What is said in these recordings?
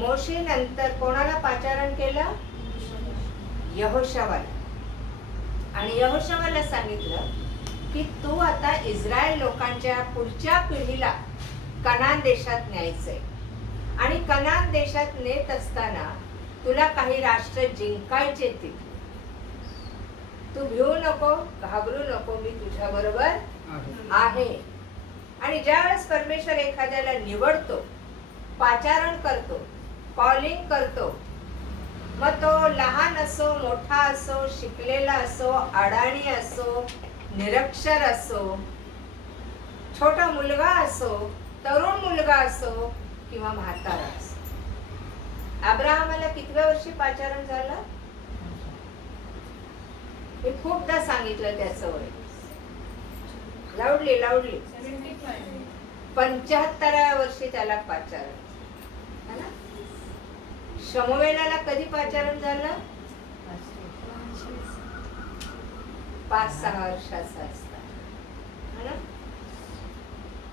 मोशे नंतर कोणाला पाचारण केलं? यहोशवाला. आणि यहोशवाला सांगितलं की तू आता इस्रायल लोकांच्या पुढच्या पिढीला कनान देशात न्यायचंय. आणि कनान देशात नेत असताना तुला काही राष्ट्र जिंकायचे ती. तू भिवू नको, घाबरू नको, मी तुझ्या बरोबर आहे. आणि ज्यावेळेस परमेश्वर एखाद्याला निवडतो, पाचारण करतो, कॉलिंग करतो, मग तो लहान असो, मोठा असो, शिकलेला असो, अडाणी असो, निरक्षर असो, छोटा मुलगा असो, तरुण मुलगा असो किंवा म्हातारा असो. अब्राहमाला कितव्या वर्षी पाचारण झालं? मी खूपदा सांगितलं त्याचं वय. लाऊडली 75व्या वर्षी त्याला पाचारण. शमूएलाला कधी पाचारण झालं? 5-6 वर्षाचा असताना.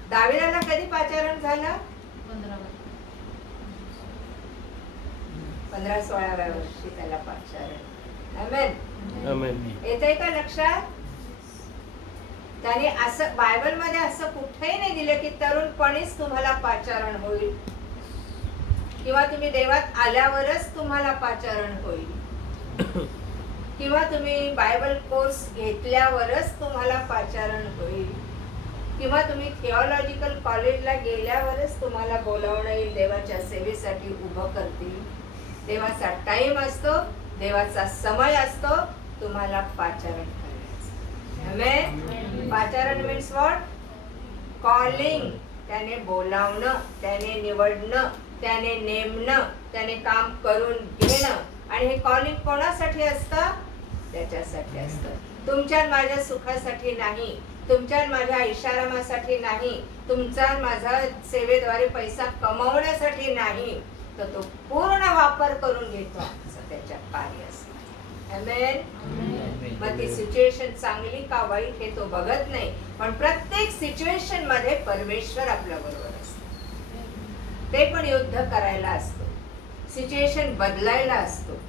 दाविदाला कधी पाचारण झालं? 15-16व्या वर्षी त्याला पाचारण. आमेन. आमेन. येतंय का लक्षात? त्याने असं बायबल मध्ये असं कुठेही नाही दिलं की तरुणपणीच तुम्हाला पाचारण होईल किंवा तुम्ही देवात आल्यावरच तुम्हाला पाचारण होईल किंवा तुम्ही बायबल कोर्स घेतल्यावरच तुम्हाला पाचारण होईल किंवा तुम्ही थिओलॉजिकल कॉलेजला गेल्यावरच तुम्हाला बोलावणं येईल, देवाच्या सेवेसाठी उभं करतील. देवाचा टाइम असतो, देवाचा समय असतो तुम्हाला पाचारण करायचं. आमेन. पाचारण मीन्स व्हॉट? कॉलिंग. त्याने बोलावणं, त्याने निवडणं, त्याने नेमणं, त्याने काम करून घेणं. आणि हे कॉलिंग कोणासाठी असतं? त्याच्यासाठी असतं. तुमच्या माझ्या सुखासाठी नाही, तुमच्या माझ्या इशारामासाठी नाही, तुमचा माझा सेवेद्वारे पैसा कमवण्यासाठी नाही, तर तो पूर्ण वापर करून घेतो असं त्याच्या कार्य असतं. आमेन. मग ती सिच्युएशन चांगली का वाईट हे तो बघत नाही, पण प्रत्येक सिच्युएशन मध्ये परमेश्वर आपल्या बरोबर असतो. ते पण युद्ध करायला असतो, सिच्युएशन बदलायला असतो,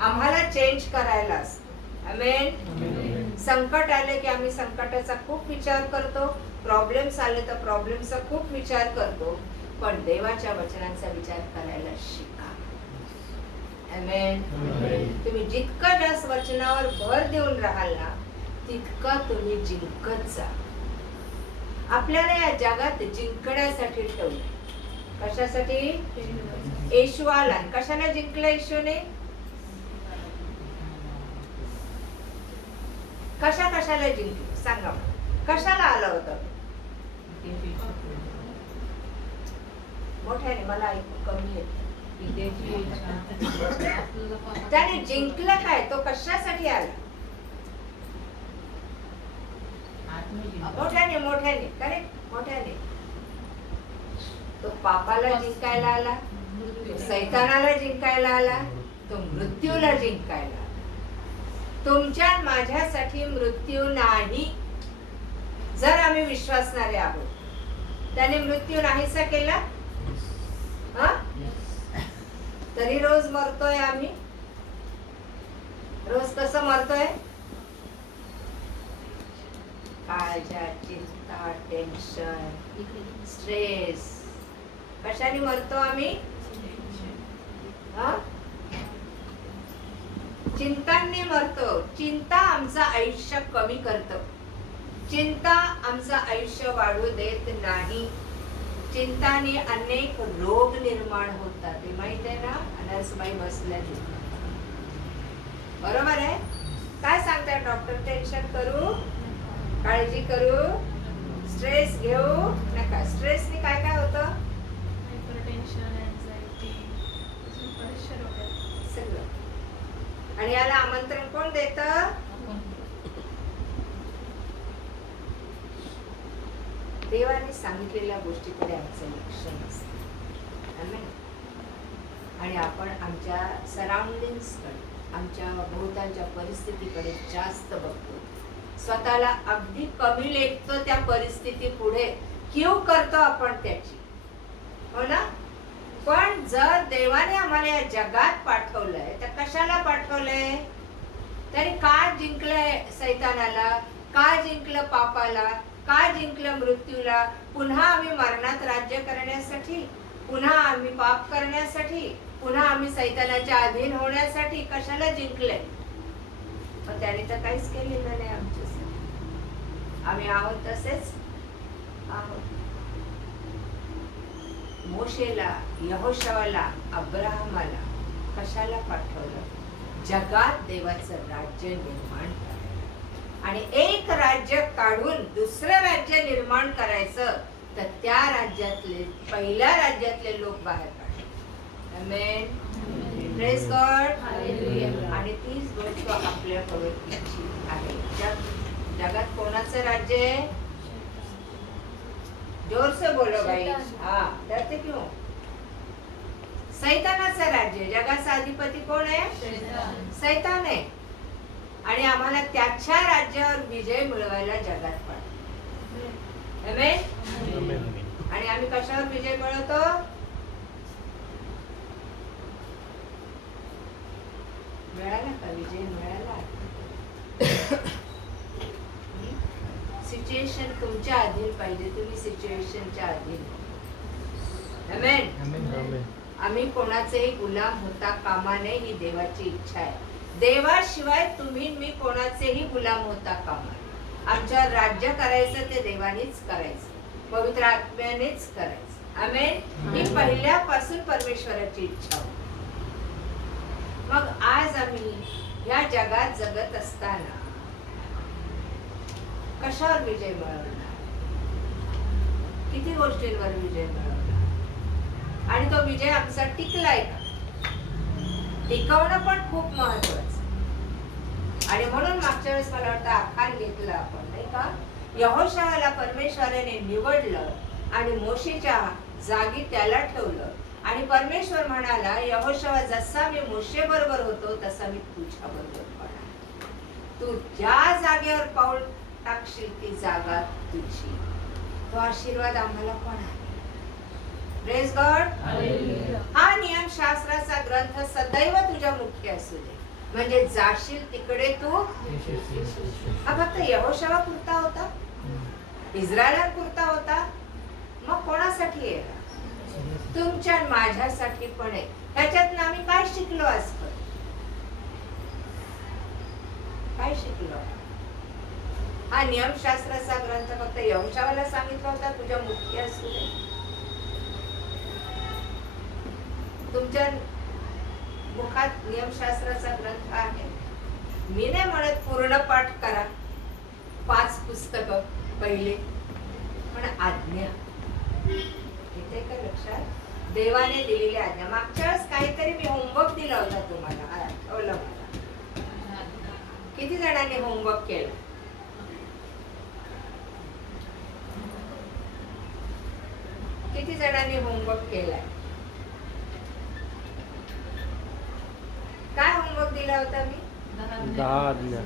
आम्हाला चेंज करायला असतो. आमेन. संकट आले की आम्ही संकटाचा खूप विचार करतो, प्रॉब्लेम्स आले तर प्रॉब्लेमचा खूप विचार करतो, पण देवाच्या वचनांचा विचार करायला शिका. आमेन. तुम्ही जितकं जास्त वचनावर भर देऊन राहाल ना, तितकं तुम्ही जिंकत जा. आपल्याला या जगात जिंकण्यासाठी ठेवलं. कशासाठी? येशू आला. कशाला जिंकलं येशूने? कशाला जिंकलं सांगा. कशाला आला होता? मोठ्याने मला ऐकू कमी येत. त्याने जिंकलं काय? तो कशासाठी आला? मोठ्याने करेक्ट. मोठ्याने तो पापाला जिंकायला आला, तो सैतानाला जिंकायला आला, तो मृत्यूला जिंकायला. तुमच्या माझ्यासाठी मृत्यू नाही, जर आम्ही विश्वासणारे आहोत. त्याने मृत्यू नाहीसा केला. तरी रोज मरतोय आम्ही. रोज कसं मरतोय? काळजा, चिंता, टेन्शन, स्ट्रेस. कशाने मरतो आम्ही? चिंतांनी मरतो. चिंता आमचं आयुष्य कमी करतं. चिंता आमचं आयुष्य वाढू देत नाही. चिंताने अनेक रोग निर्माण होतात. हे माहित आहे ना? अनर्सबाई बसल्या बरोबर आहे. काय सांगतात डॉक्टर? टेन्शन करू, काळजी करू, स्ट्रेस घेऊ नका. स्ट्रेसने काय काय होतं? हायपरटेन्शन, एन्झायटी, सगळं. आणि याला आमंत्रण कोण देतं? देवाने सांगितलेल्या गोष्टीकडे आमचं लक्ष नसतं. आमेन. आणि आपण आमच्या सराउंडिंग्सकडे, आमच्या भोवतालच्या परिस्थितीकडे जास्त बघतो. स्वतःला अगदी कमी लेखतो त्या परिस्थिती पुढे. कीव करतो आपण त्याची, हो ना? पण जर देवाने आम्हाला या जगात पाठवलंय तर कशाला पाठवलंय? तरी का जिंकलंय सैतानाला? का जिंकलं पापाला? का जिंकलं मृत्यूला? पुन्हा आम्ही मरणात राज्य करण्यासाठी, पुन्हा आम्ही पाप करण्यासाठी, पुन्हा आम्ही सैतानाच्या अधीन होण्यासाठी कशाला जिंकलंय? पण त्याने तर काहीच केलेलं नाही आमच्यासाठी. आम्ही आहोत तसेच आहोत. मोशेला, यहोशवाला, अब्राहमाला कशाला पाठवलं? जगात देवाचं राज्य निर्माण करायचं. आणि एक राज्य काढून दुसरं राज्य निर्माण करायचं, तर त्या राज्यातले, पहिल्या राज्यातले लोक बाहेर काढले. आमेन. Praise God. आणि तीच गोष्ट आपल्याकडून इच्छित आहे. जगात कोणाचं राज्य आहे? जोर से बोलो भाई. हाँ, डरते क्यों? सैतानाचं राज्य. जगाचा अधिपती कोण आहे? सैतान आहे. आणि आम्हाला त्याच्या राज्यावर विजय मिळवायला जगात पाठवलं. आमेन. आणि आम्ही कशावर विजय मिळवतो? मिळाला का विजय? मिळाला. सिच्युएशन तुमच्या अधीन पाहिजे. तुम्ही सिच्युएशनच्या अधीन. आमेन. आम्ही कोणाचेही गुलाम होता कामा नये ही देवाची इच्छा आहे. देवाशिवाय तुम्ही मी कोणाचेही गुलाम होता कामा नये. आमच्यावर राज्य करायचं ते देवानीच करायचं, पवित्र आत्म्यानेच करायचं. आमेन. ही पहिल्यापासून परमेश्वराची इच्छा होती. मग आज आम्ही या जगात जगत असताना कशावर विजय मिळवला? किती गोष्टींवर विजय मिळवला? आणि तो विजय आमचा टिकलाय का? टिकवणं पण खूप महत्वाचं. आणि म्हणून मागच्या वेळेस मला वाटतं आखान घेतलं आपण, नाही का? यहोशवाला परमेश्वराने निवडलं आणि मोशेच्या जागी त्याला ठेवलं. आणि परमेश्वर म्हणाला, यहोशवा जसा मी मोशे बरोबर होतो तसा मी तुझ्या बरोबर होणार. तू ज्या जागेवर पाऊल टाकशील ती जागा तुझी. तो आशीर्वाद आम्हाला पण आहे. Praise God. हा नियम शास्त्राचा ग्रंथ सदैव तुझ्या मुख्य असू दे, म्हणजे जाशील तिकडे तू. हा फक्त यहोशवा पुरता होता? इस्रायलांपुरता होता? मग कोणासाठी आहे? तुमच्या माझ्यासाठी पण आहे. ह्याच्यातनं आम्ही काय शिकलो? आजपर्यंत काय शिकलो? हा नियमशास्त्राचा ग्रंथ फक्त यहोशवाला सांगितला होता तुझ्या मुख्य असू दे. तुमच्या मुखात नियमशास्त्राचा ग्रंथ आहे. मी नाही म्हणत पूर्ण पाठ करा, 5 पुस्तकं पहिले, पण आज्ञा येते का लक्षात? देवाने दिलेली आज्ञा. मागच्या वेळेस काहीतरी मी होमवर्क दिला होता तुम्हाला, आठवलं मला. किती जणांनी होमवर्क केलं? किती जणांनी होमवर्क केलाय? काय होमवर्क दिला होता मी? 10 आज्ञा.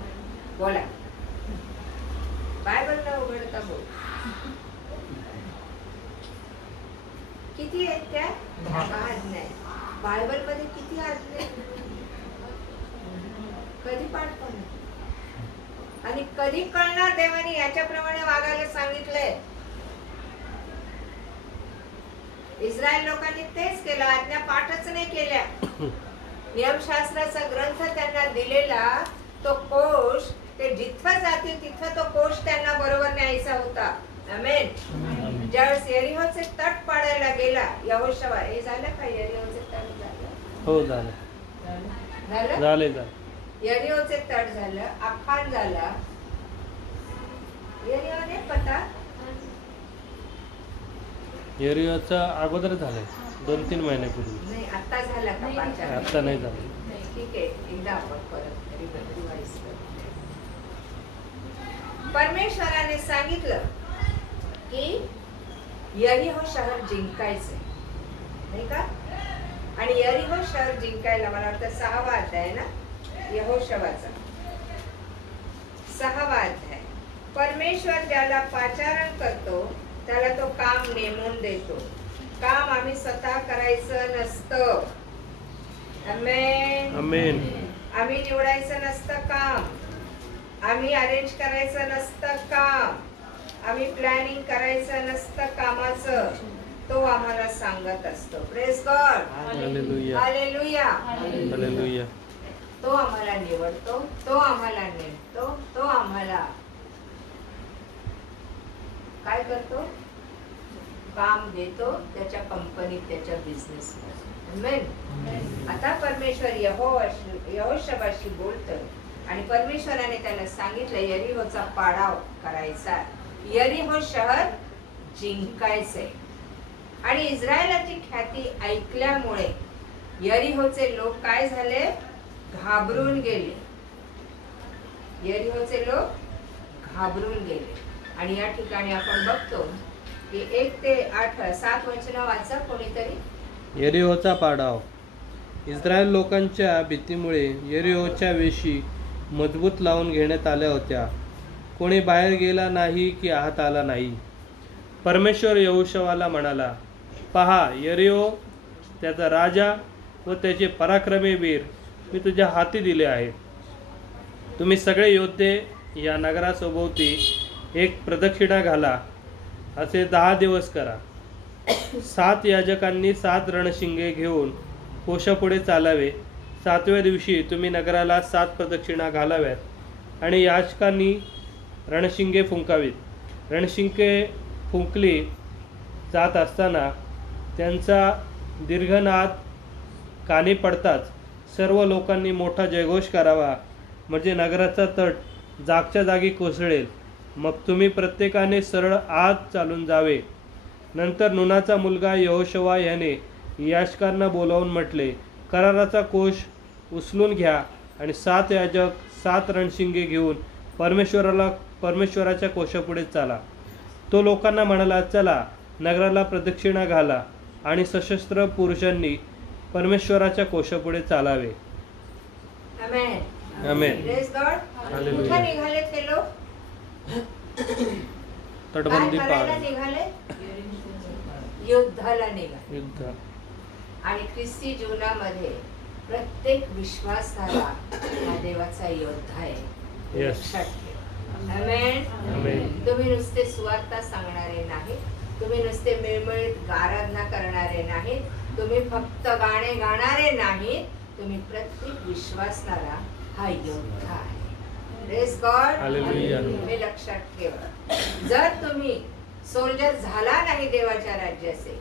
बोला. बायबलला उघडता बोल. किती आहेत त्या? 10 आज्ञा. बायबल मध्ये किती आज्ञा? कधी पाठ करणार आणि कधी कळणार देवाने याच्याप्रमाणे वागायला सांगितलंय? इस्रायल लोकांनी तेच केलं, आज्ञा पाठच नाही केल्या. नियमशास्त्राचा ग्रंथ त्यांना दिलेला तो कोश, ते जिथं जातील तिथं तो कोश त्यांना बरोबर न्यायचा होता. आमेन. ज्यावेळेस यरीहोचे तट पाडायला गेला यहोशवा, हे झालं का? यरीहोचे तट झालं? हो झालं. झालं. यरीहोचे तट झालं, आखान झाला. यरीहोने पता यरीहोचा अगोदर झालंय 2-3 महिन्यापूर्वी. नाही, आता झाला का? आता नाही झालं. ठीक आहे, एकदा आपण परत रिवाइज करू. परमेश्वराने सांगितलं की यरीहो शहर जिंकायचे, नाही का? आणि यरीहो शहर जिंकायला मला वाटतं 6वा अध्याय ना यहोशवाचा, 6वा अध्याय. परमेश्वर ज्याला पाचारण करतो त्याला तो काम नेमून देतो. काम आम्ही स्वतः करायचं नसतं. आमेन. आमेन. आम्ही निवडायचं नसतं काम, आम्ही अरेंज करायचं नसतं काम, आम्ही प्लॅनिंग करायचं नसतं कामाचं. तो आम्हाला सांगत असतो. Praise God. Hallelujah. Hallelujah. Hallelujah. तो आम्हाला निवडतो, तो आम्हाला नेमतो, तो आम्हाला काय करतो? काम देतो त्याच्या कंपनीत, त्याच्या बिझनेस मध्ये. आता परमेश्वर यहोशवाशी बोलतोय आणि परमेश्वराने त्याला सांगितलं यरीहोचा पाडाव करायचा, यरीहो शहर जिंकायचंय. आणि इस्रायलाची ख्याती ऐकल्यामुळे यरीहोचे लोक काय झाले? घाबरून गेले. यरीहोचे लोक घाबरून गेले. आणि या ठिकाणी आपण बघतो की 1 ते 8 7 वचनं वाचा कोणीतरी. यरीहोचा पाडाव. इस्रायल लोकांच्या भीतीमुळे यरीहोच्या वेशी मजबूत लावून घेण्यात आल्या होत्या. कोणी बाहेर गेला नाही की आत आला नाही. परमेश्वर यहोशवाला म्हणाला, पहा, यरीहो, त्याचा राजा व त्याचे पराक्रमी वीर मी तुझ्या हाती दिले आहेत. तुम्ही सगळे योद्धे या नगरासोभोवती एक प्रदक्षिणा घाला. असे 10 दिवस करा. 7 याजकांनी 7 रणशिंगे घेऊन कोशापुढे चालावे. 7व्या दिवशी तुम्ही नगराला 7 प्रदक्षिणा घालाव्यात आणि याजकांनी रणशिंगे फुंकावीत. रणशिंगे फुंकली जात असताना त्यांचा दीर्घनाद कानी पडताच सर्व लोकांनी मोठा जयघोष करावा, म्हणजे नगराचा तट जागच्या जागी कोसळेल. मग तुम्ही प्रत्येकाने सरळ आत चालून जावे. नंतर नूनाचा मुलगा यहोशवा याने याजकांना बोलावून म्हटले, कराराचा कोश उचलून घ्या आणि 7 याजक 7 रणशिंगे घेऊन परमेश्वराच्या कोशापुढे चाला. तो लोकांना म्हणाला, चला, नगराला प्रदक्षिणा घाला आणि सशस्त्र पुरुषांनी परमेश्वराच्या कोशापुढे चालावे. Amen. Amen. Praise God. Hallelujah. कुठे निघाले ते लोक? तटबंदी काय पार. करायला निघाले? युद्धाला निघाले. युद्ध. आणि ख्रिस्ती जीवनामध्ये प्रत्येक विश्वासाला हा देवाचा योद्धा आहे. Yes. लक्षात ठेवा. आमेन. आमेन. तुम्ही नुसते सुवार्ता सांगणारे नाही, तुम्ही नुसते मिळमिळीत आराधना करणारे नाही, तुम्ही फक्त गाणे गाणारे नाही, तुम्ही प्रत्येक विश्वासाला हा योद्धा आहे. Praise God. हालेलुया. तुम्ही लक्षात ठेवा, जर तुम्ही सोल्जर झाला नाही देवाच्या राज्याचे,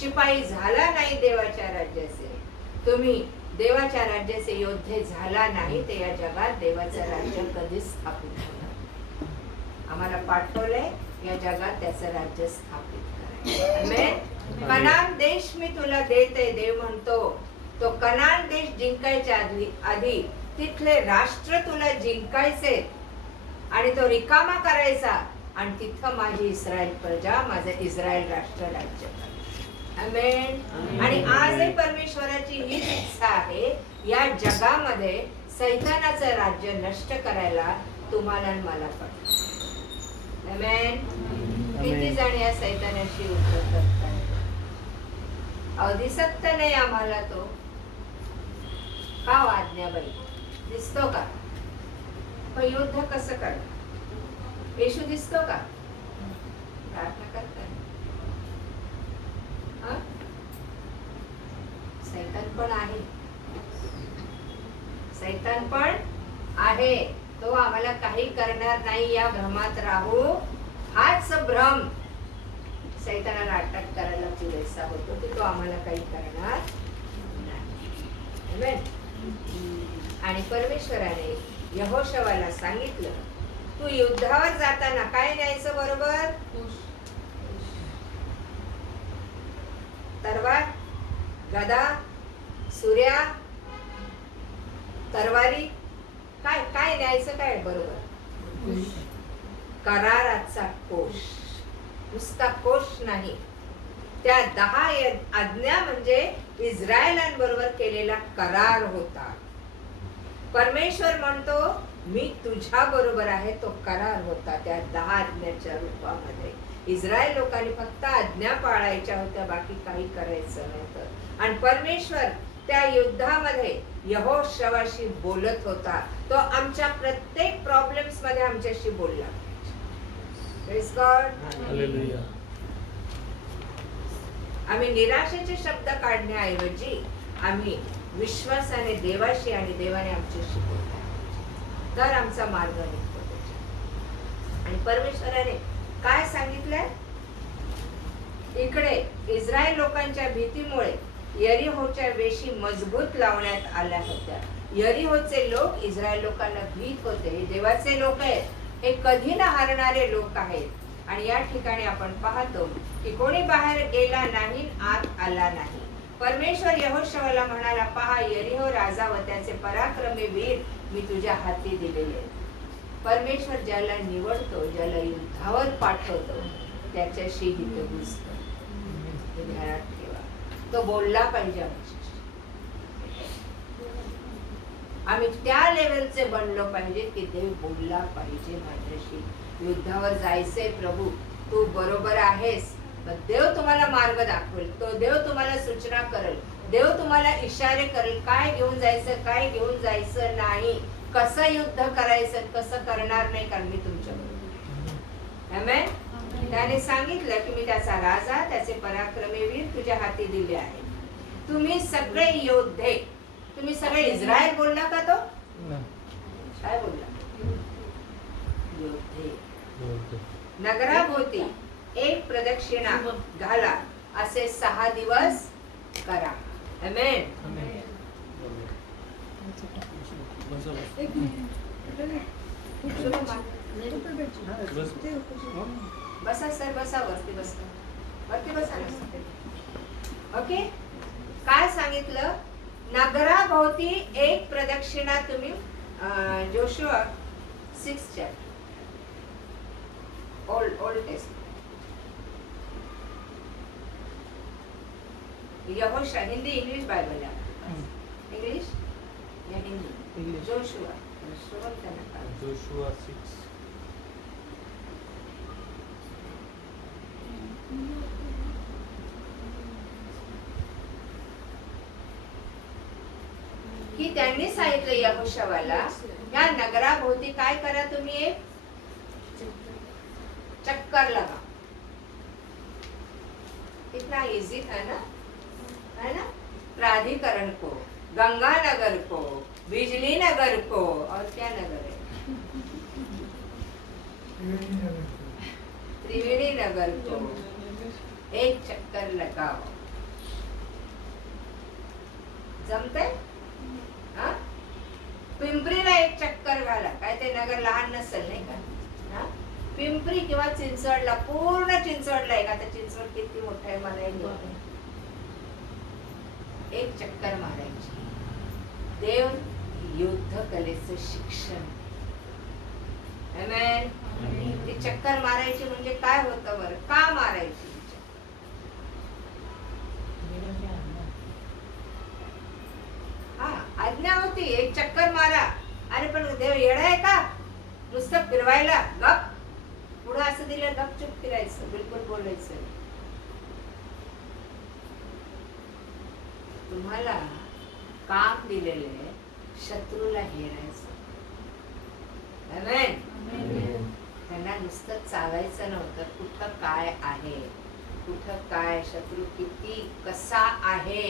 शिपाई झाला नाही देवाच्या राज्याचे, तुम्ही देवाच्या राज्याचे योद्धे झाला नाही, ते या जगात देवाचं राज्य कधीच स्थापित होणार. आम्हाला पाठवलंय या जगात त्याचं राज्य स्थापित करायचं. आमेन. कनान देश मी तुला देते, देव म्हणतो. तो कनान देश जिंकायच्या आधी तिथले राष्ट्र तुला जिंकायचे आणि तो रिकामा करायचा आणि तिथं माझी इस्रायल प्रजा, माझं इस्रायल राष्ट्र राज्य करायचं. आमेन. आणि आजही परमेश्वराची हीच इच्छा आहे, या जगामध्ये सैतानाचं राज्य नष्ट करायला तुम्हाला आणि मला पण. आमेन. किती जण या सैतानाशी युद्ध करतात? दिसत तर नाही आम्हाला तो. का आज्ञाबाई दिसतो का? पण युद्ध कसं करणार? येशू दिसतो का? प्रार्थना करतात. सैतान पण आहे. सैतान पण आहे. तो आम्हाला काही करणार नाही या भ्रमात राहू. हाच भ्रम सैतानाला अटक करायला पुरेसा होतो की तो आम्हाला काही करणार नाही. आणि परमेश्वराने यहोशवाला सांगितलं, तू युद्धावर जाताना काय न्यायचं बरोबर? तलवार, गदा, सूर्या, तरवारी, काय काय न्यायचं काय बरोबर? कराराचा कोश. नुसता कोश नाही, त्या 10 आज्ञा म्हणजे इस्रायलांबरोबर केलेला करार होता. परमेश्वर म्हणतो मी तुझ्या बरोबर आहे, तो करार होता त्या 10 आज्ञाच्या रूपामध्ये. इस्रायल लोकांनी फक्त आज्ञा पाळायच्या होत्या, बाकी काही करायचं नव्हतं. आणि परमेश्वर त्या युद्धामध्ये यहोशवाशी बोलत होता. तो आमच्या प्रत्येक प्रॉब्लेम्स मध्ये आमच्याशी बोलला. Praise God. हालेलुया. आम्ही निराशेचे शब्द काढण्याऐवजी आम्ही विश्वासाने देवाशी आणि देवाने आमच्याशी बोलला, तर आमचा मार्ग निघतो त्याच्यात. आणि परमेश्वराने काय सांगितलंय इकडे, इस्रायल लोकांच्या भीतीमुळे यरीहोच्या वेशी मजबूत लावण्यात आल्या होत्या. यरीहोचे लोक इस्रायल लोकांना भीत होते. हे देवाचे लोक आहेत, हे कधी न हारणारे लोक आहेत. आणि या ठिकाणी आपण पाहतो की कोणी बाहेर गेला नाही, आत आला नाही. परमेश्वर यहोशवाला म्हणाला, पहा यरीहो राजा व त्याचे पराक्रमी वीर मी तुझ्या हाती दिलेले आहेत. परमेश्वर ज्याला निवडतो, ज्याला युद्धावर पाठवतो, त्याच्याशी हित घुसतो. हे ध्यानात ठेवा. तो बोलला पाहिजे आमच्याशी. आम्ही त्या लेवलचे बनलो पाहिजे की देव बोलला पाहिजे माझ्याशी. युद्धावर जायचंय प्रभू, तू बरोबर आहेस. देव तुम्हाला मार्ग दाखवेल, तो देव तुम्हाला सूचना करेल, देव तुम्हाला इशारे करेल, काय घेऊन जायचं, काय घेऊन जायचं नाही, कसं युद्ध करायचं, कसं करणार नाही, कारण मी तुमच्याबरोबर. आमेन. त्याने सांगितलं की मी त्याचा राजा, त्याचे पराक्रमी वीर तुझ्या हाती दिले आहे. तुम्ही सगळे योद्धे, तुम्ही सगळे इस्रायल बोलला का तो? काय बोलला? योद्धे. नगराभोवती एक प्रदक्षिणा घाला, असे 6 दिवस करा. आमेन. बसा सर, बसा वरती, बसा वरती, बसा. ओके. काय सांगितलं? नगराभोवती एक प्रदक्षिणा तुम्ही, जोशुआ 6 चॅप्टर, ओल्ड टेस्टमेंट. यहोशा, हिंदी इंग्लिश बायबल आहे. इंग्लिश या हिंदी? जोशुआ. जोशुआ 6. की त्यांनी सांगितलं यहोशवाला, या नगराभोवती काय करा तुम्ही? एक चक्कर लगा. इतना इजी था ना, है ना? प्राधिकरण को, गंगा नगर को, बिजली नगर को, और क्या नगर है? त्रिवेणी नगर को एक चक्कर लगाओ. जमतंय? पिंपरीला एक चक्कर घाला. काय ते नगर लहान नसेल नाही का? पिंपरी किंवा चिंचवडला, पूर्ण चिंचवडला एक, आता चिंचवड किती मोठं आहे मला एक चक्कर मारायची. देव युद्ध कलेचं शिक्षण. आमेन. ती चक्कर मारायची म्हणजे काय होतं बरं? का मारायची? आज्ञा होती एक चक्कर मारा. अरे पण देव येडा आहे का नुसतं फिरवायला? गप पुढे असं दिलं, गपचूप फिरायचं, बिलकुल बोलायचं. तुम्हाला काम दिलेले शत्रूला हेरायचं. आमेन. त्यांना नुसतं चालायचं नव्हतं, कुठं काय आहे, कुठं काय शत्रू किती कसा आहे,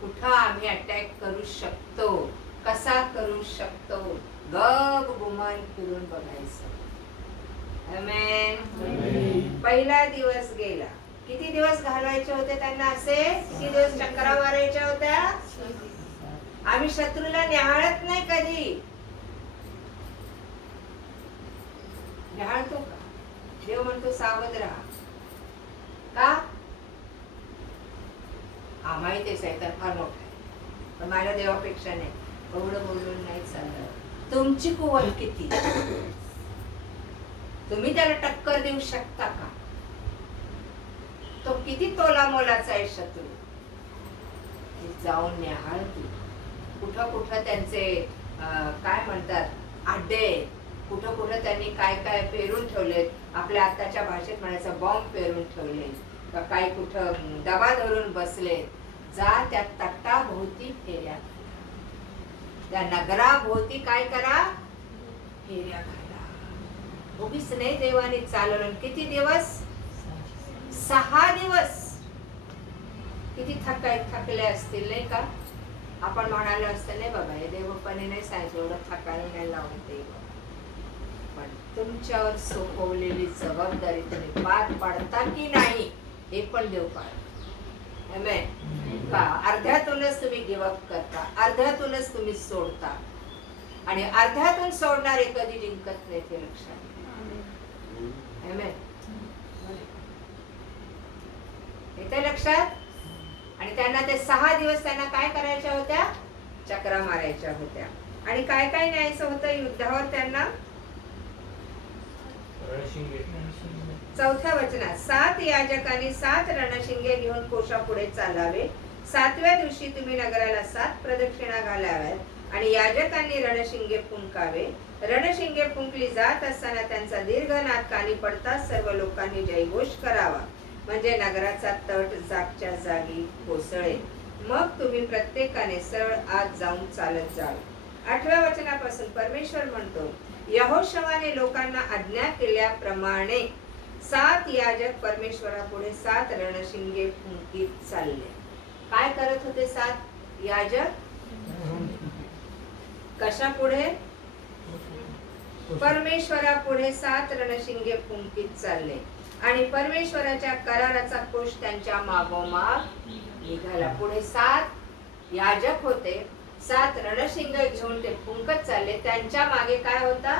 कुठं आम्ही अटॅक करू शकतो, कसा करू शकतो, गप गुमान फिरून बघायचं. आमेन. पहिला दिवस गेला. किती दिवस घालवायचे होते त्यांना? असे किती दिवस चक्रा मारायच्या होत्या? आम्ही शत्रूला निहाळत नाही कधी. निहाळतो का? देव म्हणतो सावध राहा. का? माहितीच आहे तर फार मोठा आहे, पण माझ्या देवापेक्षा नाही. एवढं बोलून नाही चाललं. तुमची कुवत किती? तुम्ही त्याला टक्कर देऊ शकता का? तो किती तोला मोलाचा आहे शत्रू. जाऊन निहाळ तू. कुठं कुठं त्यांचे काय म्हणतात अड्डे, कुठं कुठं त्यांनी काय काय पेरून ठेवलेत, आपल्या आताच्या भाषेत म्हणायचं बॉम्ब पेरून ठेवले, काही कुठं दबा धरून बसले. जा त्या तटाभोवती फेऱ्या, त्या नगराभोवती काय करा, फेऱ्या घाला. उगीच नाही देवाने चालवलं. किती दिवस? 6 दिवस. किती थकले असतील नाही का? आपण म्हणालो असतं नाही बाबा हे देवपणे नाही सांगितलं, एवढं थकायला नाही लावून ते. पण तुमच्यावर सोपवलेली जबाबदारी तुम्ही पार पाडता की नाही हे पण देव पाडतो. का अर्ध्यातूनच तुम्ही गिवअप करता, अर्ध्यातूनच तुम्ही सोडता, आणि अर्ध्यातून सोडणारे कधी जिंकत नाही ते लक्षात. येते लक्षात? आणि त्यांना ते 6 दिवस त्यांना काय करायच्या होत्या? चक्रा मारायच्या होत्या. आणि काय काय न्यायचं होतं युद्धावर त्यांना? 4थ्या वचनात 7 याजकांनी 7 रणशिंगे घेऊन कोशापुढे चालावे. 7व्या दिवशी तुम्ही नगराला 7 प्रदक्षिणा घालाव्यात आणि याजकांनी रणशिंगे फुंकावे. रणशिंगे फुंकली जात असताना त्यांचा दीर्घनाद कानी पडताच सर्व लोकांनी जयघोष करावा, म्हणजे नगराचा तट जागच्या जागी कोसळेल. मग तुम्ही प्रत्येकाने सरळ आत जाऊन चालत जावे. 8व्या वचनापासून परमेश्वर म्हणतो, यहोशवाने लोकांना आज्ञा केल्याप्रमाणे 7 याजक परमेश्वरापुढे 7 रणशिंगे फुंकीत चालले. काय करत होते 7 याजक? कशा पुढे? परमेश्वरापुढे 7 रणशिंगे फुंकीत चालले. आणि परमेश्वराच्या कराराचा कोश त्यांच्या मागोमाग निघाला. पुढे 7 याजक होते, 7 रणशिंग घेऊन ते फुंकत चालले. त्यांच्या मागे काय होता?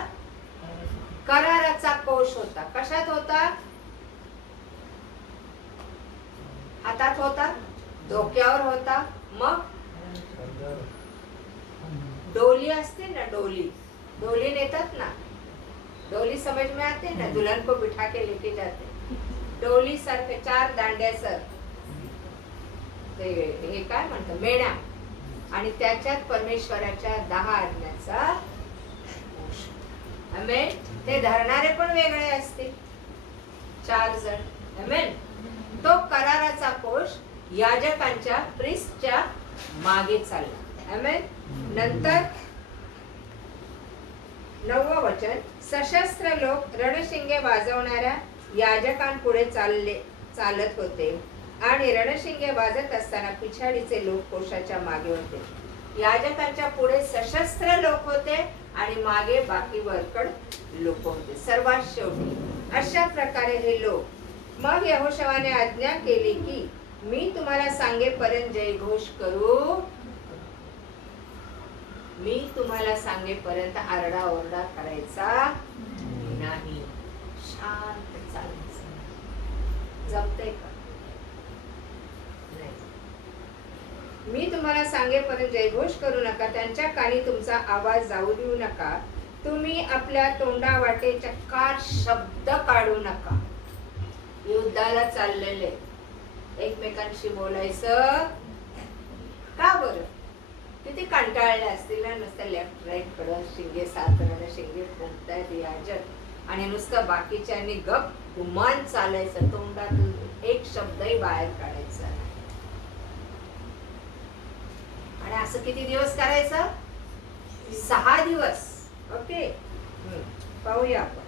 कराराचा कोश होता. कशात होता? हातात होता, डोक्यावर होता. मग डोली असते ना, डोली नेतात ना, डोली समझ में आते ना, दुल्हन को बिठा के लेके जाते. डोली सारखे 4 दांड्यासर ते हे काय म्हणतात, मेणा, आणि त्याच्यात परमेश्वराच्या 10 आज्ञाचा कोश. आमेन. ते धरणारे पण वेगळे असतील, 4 जण. आमेन. तो कराराचा कोश याजकांच्या प्रिस्टच्या मागे चालला. आमेन. नंतर 9वं वचन, सशस्त्र लोक रणशिंगे वाजवणाऱ्या याजकांपुढे चालत होते आणि रणशिंगे वाजत असताना पिछाडीचे लोक कोशाच्या मागे होते. याजकांच्या पुढे सशस्त्र लोक होते आणि मागे बाकी वरकड लोक होते, सर्वात शेवटी. अशा प्रकारे हे लोक. मग यहोशवाने आज्ञा केली की मी तुम्हाला सांगेपर्यंत जयघोष करू. मी तुम्हाला सांगेपर्यंत आरडाओरडा करायचा नाही, शांत चालायचं. जमतंय का? मी तुम्हाला सांगेपर्यंत जयघोष करू नका, त्यांच्या कानी तुमचा आवाज जाऊ देऊ नका, तुम्ही आपल्या तोंडावाटे चक्कार शब्द काढू नका. युद्धाला चाललेले एकमेकांशी बोलायचं का बरं? किती कंटाळले असतील ना, नुसतं लेफ्ट राईट कडं शिंगे 7 रणशिंगे फुंकतायत याजक, आणि नुसतं बाकीच्यांनी गप गुमान चालायचं, तोंडातून एक शब्दही बाहेर काढायचा नाही. आणि असं किती दिवस करायचं? 6 दिवस. ओके, पाहूया आपण.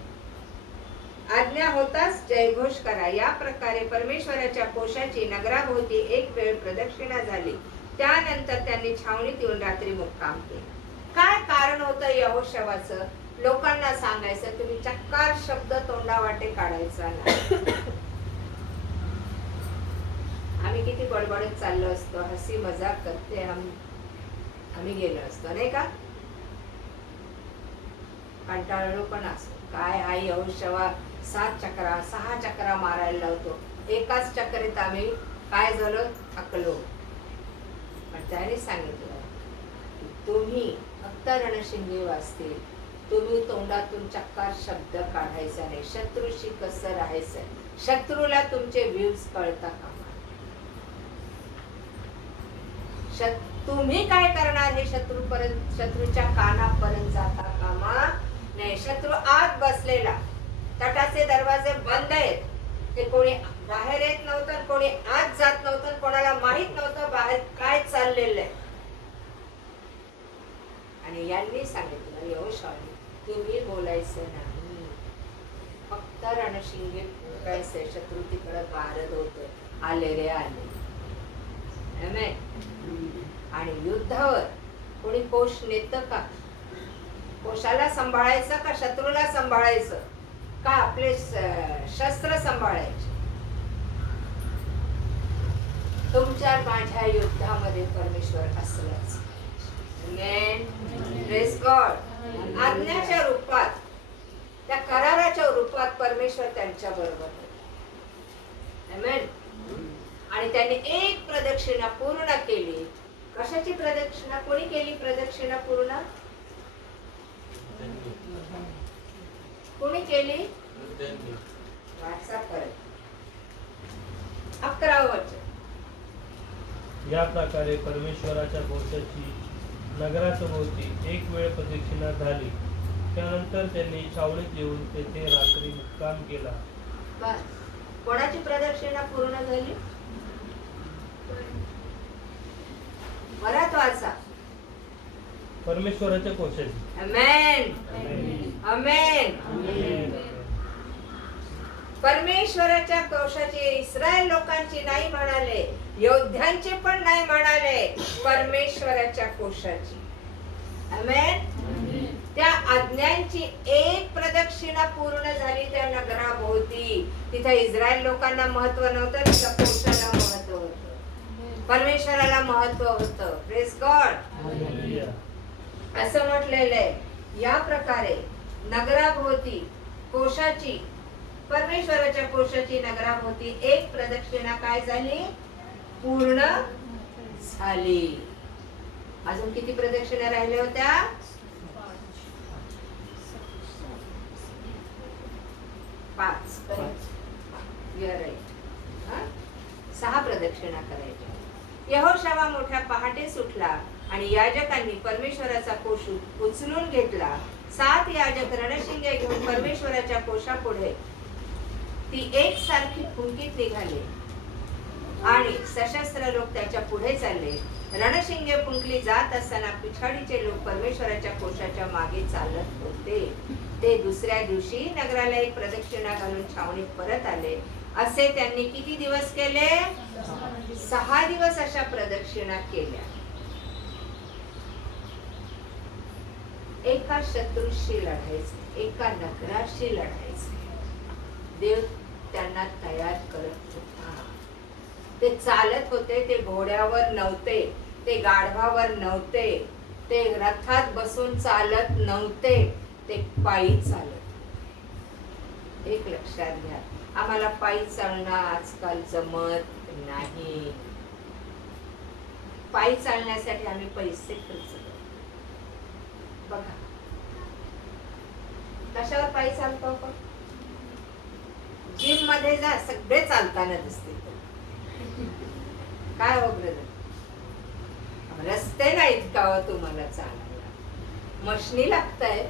आज्ञा होताच जयघोष करा. या प्रकारे परमेश्वराच्या कोशाची नगराभोवती एक वेळ प्रदक्षिणा झाली. त्यानंतर त्यांनी छावणीत येऊन रात्री मुक्काम केला. काय कारण होतं यहोशवाचं? लोकांना सांगायचं तुम्ही चक्कार शब्द तोंडावाटे काढायचा नाही. आम्ही किती बडबडत चाललो असतो, हसी मजाक करते आम्ही गेलो असतो नाही का? कंटाळलो पण असतो. काय हा यहोशवा 6 चक्रा मारायला लावतो. एकाच चक्रीत आम्ही काय झालो? थकलो. पण त्याने सांगितलं की तुम्ही फक्त रणशिंगे वाजतील, तुम्ही तोंडातून चक्कार शब्द काढायचा नाही. शत्रूशी कसं राहायचं, शत्रूला तुमचे व्ह्यूज कळता कामा. तुम्ही काय करणार हे शत्रूच्या कानापर्यंत जाता कामा नाही, शत्रू आत बसलेला, तटाचे दरवाजे बंद आहेत, ते कोणी बाहेर येत नव्हतं, कोणी आत जात नव्हतं, कोणाला माहित नव्हतं बाहेर काय चाललेलं आहे. आणि यांनी सांगितलं यहोशाने, तुम्ही बोलायचं नाही, फक्त रणशिंगे फुंकायचे. शत्रू तिकडे भारत होते, आले रे आले. आणि युद्धावर कोणी कोश नेत का? कोशाला सांभाळायचं का शत्रूला सांभाळायचं का आपले शस्त्र सांभाळायचे? तुमच्या माझ्या युद्धामध्ये परमेश्वर असलाच. Praise God. आज्ञाच्या रूपात, त्या कराराच्या रूपात परमेश्वर त्यांच्या बरोबर होते. आमेन. आणि त्यांनी एक प्रदक्षिणा पूर्ण केली. कशाची प्रदक्षिणा? कोणी केली प्रदक्षिणा पूर्ण? कोणी केली? वाचा परत 11व वचन. या प्रकारे परमेश्वराच्या कोशाची नगरासभोवती एक वेळ प्रदक्षिणा झाली. त्यानंतर त्यांनी छावणीत येऊन तेथे रात्री मुक्काम केला. बस. कोणाची प्रदक्षिणा पूर्ण झाली? वरात वाचा. परमेश्वराच्या कोशाची. आमेन. आमेन. परमेश्वराच्या कोशाची इस्रायल लोकांची नाही म्हणाले, योद्ध्यांची पण नाही म्हणाले, परमेश्वराच्या कोशाची. आमेन. त्या आज्ञांची एक प्रदक्षिणा पूर्ण झाली त्या नगराभोवती. तिथे इस्रायल लोकांना महत्व नव्हतं, तिथं कोशाला महत्व होतं, परमेश्वराला महत्व होतं. Praise God. असं म्हटलेलं आहे. या प्रकारे नगराभोवती कोशाची, परमेश्वराच्या कोशाची नगराभोवती एक प्रदक्षिणा काय झाली? पूर्ण झाली. अजून किती प्रदक्षिणा राहिल्या होत्या? 5. 6 प्रदक्षिणा करायच्या. यहोशुआ मोठ्या पहाटे सुटला आणि याजकांनी परमेश्वराचा कोश उचलून घेतला. 7 याजक रणशिंगे घेऊन परमेश्वराच्या कोशापुढे ती एकसारखी फुंकीत निघाले आणि सशस्त्र लोक त्याच्या पुढे चालले. रणशिंगे फुंकली जात असताना पिछाडीचे लोक परमेश्वराच्या कोशाच्या मागे चालत होते. ते दुसऱ्या दिवशी नगराला एक प्रदक्षिणा घालून छावणीत परत आले. असे त्यांनी किती दिवस केले? 6 दिवस अशा प्रदक्षिणा केल्या. एका शत्रूशी लढायचे, एका नगराशी लढायचे. देव त्यांना तयार करत होता. ते चालत होते, ते घोड्यावर नव्हते, ते गाढवावर नव्हते, ते रथात बसून चालत नव्हते, ते पायी चालत. एक लक्षात घ्या, आम्हाला पायी चालणं आजकाल जमत नाही. पायी चालण्यासाठी आम्ही पैसे खर्च करतो. बघा कशावर पायी चालतो आपण? जिम मध्ये जा, सगळे चालताना दिसते. काय हो ब्रदर, रस्ते नाहीत का हो तुम्हाला चालायला? मशनी लागताय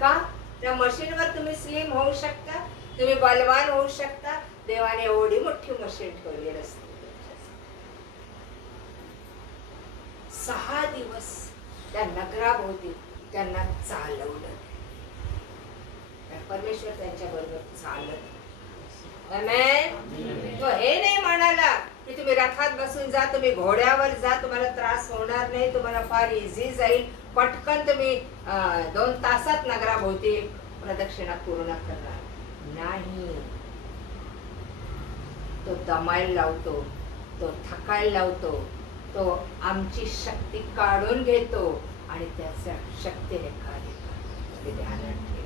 का? त्या मशीनवर तुम्ही स्लिम होऊ शकता, तुम्ही बलवान होऊ शकता. देवाने एवढी मोठी मशीन ठेवली रस्ते. 6 दिवस त्या नगराभोवती त्यांना चालवलं. परमेश्वर त्यांच्या बरोबर चालत. आमेन. तो हे नाही म्हणाला की तुम्ही रथात बसून जा, तुम्ही घोड्यावर जा, तुम्हाला त्रास होणार नाही, तुम्हाला फार इझी जाईल, पटकन तुम्ही 2 तासात नगराभोवती प्रदक्षिणा पूर्ण करणार नाही. तो दमायला लावतो, तो थकायला लावतो, तो आमची शक्ती काढून घेतो आणि त्याच्या शक्तीने कार्य करतो. ध्यानात ठेवा,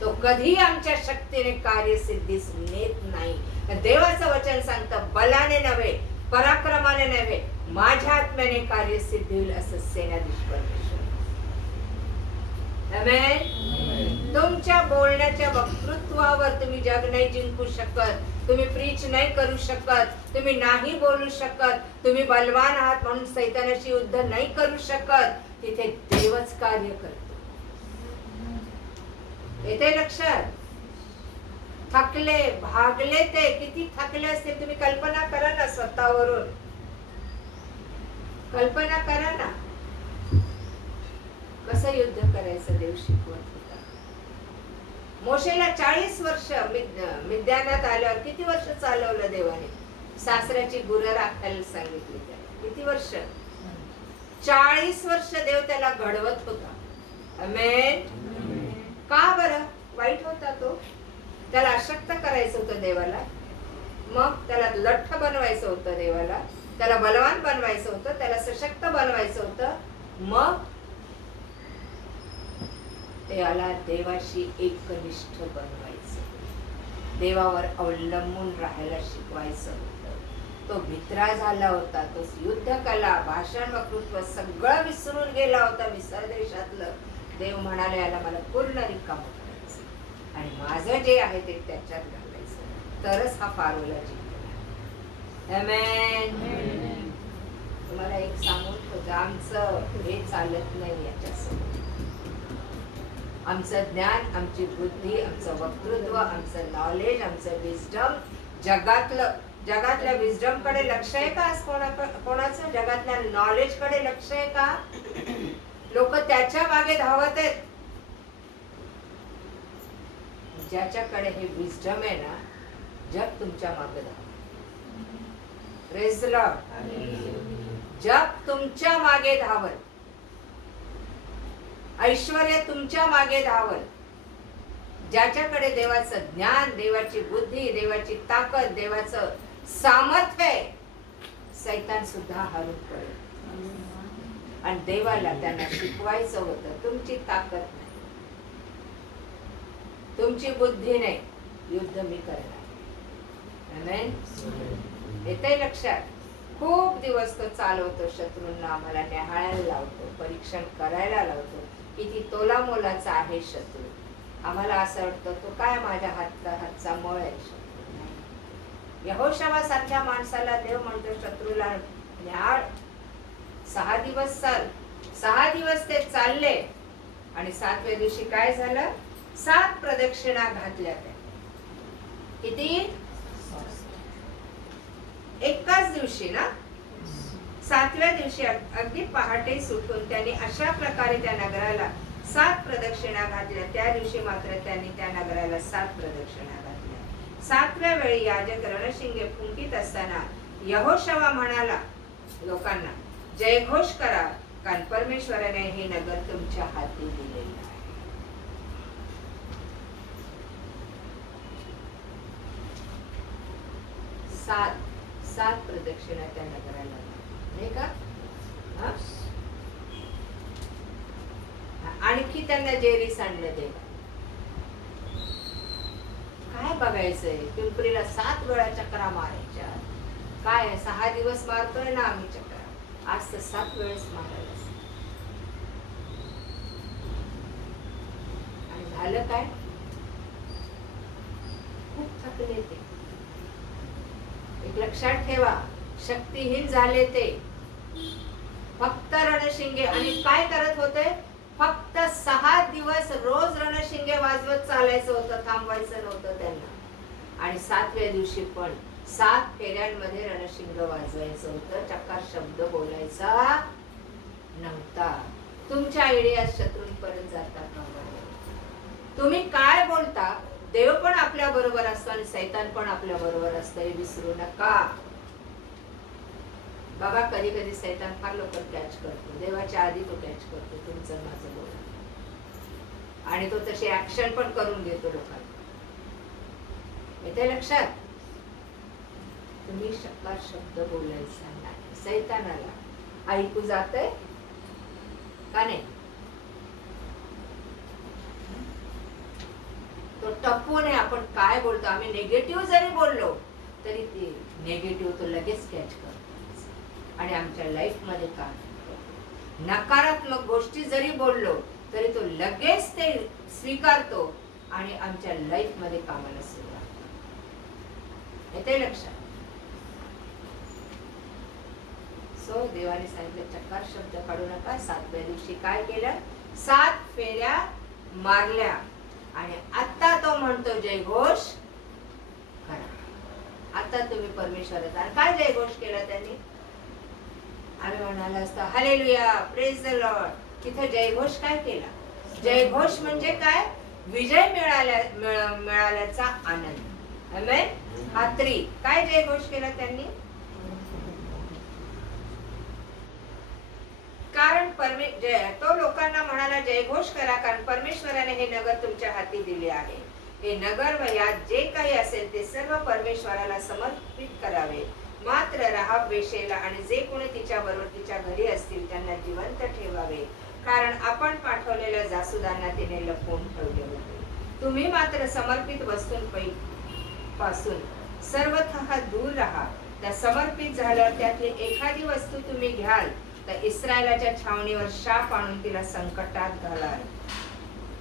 तो कधी आमच्या शक्तीने कार्यसिद्धीस नेत नाही. देवाचं वचन सांगतं, बलाने नव्हे, पराक्रमाने नव्हे, माझ्या आत्म्याने कार्यसिद्धी होईल असं सेनाधीश परमेश्वर. आमेन. तुमच्या बोलण्याच्या वक्तृत्वावर तुम्ही जग नाही जिंकू शकत, तुम्ही प्रीच नाही करू शकत, तुम्ही नाही बोलू शकत, तुम्ही बलवान आहात म्हणून सैतानाशी युद्ध नाही करू शकत. तिथे देवच कार्य करतो. येते लक्षात? थकले, भागले, ते किती थकले असतील तुम्ही कल्पना करा ना स्वतःवरून. कल्पना करा ना कसं युद्ध करायचं देव शिकवत होता. मोशेला 40 वर्ष मिद्यानात आल्यावर किती वर्ष चालवलं देवाने? सासऱ्याची गुरं राखायला सांगितली त्याला. किती वर्ष? 40 वर्ष देव त्याला घडवत होता. आमेन. का बरं? वाईट होता तो. त्याला अशक्त करायचं होतं देवाला. मग त्याला लठ्ठ बनवायचं होतं देवाला. त्याला बलवान बनवायचं होतं. त्याला सशक्त बनवायचं होतं. मग त्याला देवाशी एकनिष्ठ बनवायचं, देवावर अवलंबून राहायला शिकवायचं होतं. तो भित्रा झाला होता. तो युद्ध कला, भाषण, वक्तृत्व सगळं विसरून गेला होता. मिसर देशातलं. देव म्हणाले याला मला पूर्ण रिकामं करायचं आणि माझं जे आहे ते त्याच्यात घालायचं, तरच हा फारोला जिंकला. आमेन. तुम्हाला एक सांगून ठेवतो, आमचं हे चालत नाही याच्यासमोर. आमचं ज्ञान, आमची बुद्धी, आमचं वक्तृत्व, आमचं नॉलेज, आमचं विजडम, जगातल्या विजडम कडे लक्ष आहे का? आज कोणाचं जगातल्या नॉलेज कडे लक्ष आहे का? लोक त्याच्या मागे धावत आहेत. ज्याच्याकडे हे विजडम आहे ना, जग तुमच्या मागे धावत. Praise the Lord. जग तुमच्या मागे धावत. ऐश्वर्य तुमच्या मागे धावल. ज्याच्याकडे देवाचं ज्ञान, देवाची बुद्धी, देवाची ताकद, देवाचं सामर्थ्य आहे, सैतान सुद्धा हारून पडेल. आणि देवाला त्यांना शिकवायचं होतं तुमची ताकद नाही, तुमची बुद्धी नाही, युद्ध मी करणार. आमेन. येते लक्षात? खूप दिवस तो चालवतो शत्रूंना, आम्हाला न्याहाळायला लावतो, परीक्षण करायला लावतो. किती तोला मोलाचा आहे शत्रू. आम्हाला असं वाटतं तो काय माझ्या हातचा मळ आहे. यहोशवा सारख्या माणसाला देव म्हणतो शत्रूला न्याहाळ. 6 दिवस चाल. 6 दिवस ते चालले आणि 7व्या दिवशी काय झालं? 7 प्रदक्षिणा घातल्या. त्या किती? एकाच दिवशी ना. 7व्या दिवशी अगदी पहाटे सुटून त्यांनी अशा प्रकारे त्या नगराला 7 प्रदक्षिणा घातल्या. त्या दिवशी मात्र त्यांनी त्या नगराला 7 प्रदक्षिणा घातल्या. 7व्या वेळी याजक रणशिंगे फुंकीत असताना यहोशवा म्हणाला लोकांना, जयघोष करा, कारण परमेश्वराने हे नगर तुमच्या हाती दिलेलं आहे. सात प्रदक्षिणा त्या नगराला, नाही का? आणखी त्यांना जेरी सांडलं देवा. काय बघायचंय? पिंपरीला 7 वेळा चक्रा मारायच्या. काय 6 दिवस मारतोय ना आम्ही चक्रा, आज तर 7 वेळेस मारायला. आणि झालं काय? खूप थकले ते. एक लक्षात ठेवा, शक्तिहीन झाले ते. फक्त रणशिंगे. आणि काय करत होते? फक्त 6 दिवस रोज रणशिंगे वाजवत चालायचं होतं, थांबवायचं नव्हतं त्यांना. आणि 7व्या दिवशी पण 7 फेऱ्यांमध्ये रणशिंग वाजवायचं होतं. चक्कार शब्द बोलायचा नव्हता. तुमच्या आयडिया शत्रूंपर्यंत जातात का? तुम्ही काय बोलता? देव पण आपल्या बरोबर असतो आणि सैतान पण आपल्या बरोबर असतो, हे विसरू नका. बघा, कधी कधी सैतान फार लवकर कॅच करतो. देवाच्या आधी तो कॅच करतो तुमचं माझं बोलणं, आणि तो तशी ऍक्शन पण करून घेतो लोकांना. येते लक्षात? तुम्ही शक्कार शब्द बोलायचा नाही. सैतानाला ऐकू जातंय का नाही? तो टप्पून आहे. आपण काय बोलतो, आम्ही नेगेटिव्ह जरी बोललो तरी ते नेगेटिव्ह तो लगेच कॅच करतो आणि आमच्या लाईफ मध्ये काम करतो. नकारात्मक गोष्टी जरी बोललो तरी तो लगेच ते स्वीकारतो आणि आमच्या लाईफ मध्ये कामाला सुरुवात करतो. येते लक्षात? सो देवाने सांगितलं चक्कार शब्द काढू नका. 7व्या दिवशी काय केलं? 7 फेऱ्या मारल्या. आणि आता तो म्हणतो जयघोष करा. आता तुम्ही परमेश्वराचा. आणि काय जयघोष केला त्यांनी? आम्ही म्हणाला असता हालेलुया, प्रेज द लॉर्ड. तिथे जयघोष काय केला? जयघोष म्हणजे काय? विजय मिळाल्याचा आनंद. आमेन. खात्री. काय जयघोष केला त्यांनी? कारण तो लोकांना म्हणाला जयघोष करा, कारण परमेश्वराने हे नगर तुमच्या हाती दिले आहे. हे नगर व यात जे काही असेल ते सर्व परमेश्वराला समर्पित करावे. मात्र राहाब वेशेला आणि जे कोणी तिच्या बरोबर तिच्या घरी असतील त्यांना जिवंत ठेवावे, कारण आपण पाठवलेल्या जासूदांना तिने लपवून ठेवले होते. तुम्ही मात्र समर्पित वस्तूंपासून सर्वतः दूर राहा. त्या समर्पित झाल्यावर त्यातली एखादी वस्तू तुम्ही घ्याल तर इस्रायलाच्या छावणीवर शाप आणून तिला संकटात घालाल.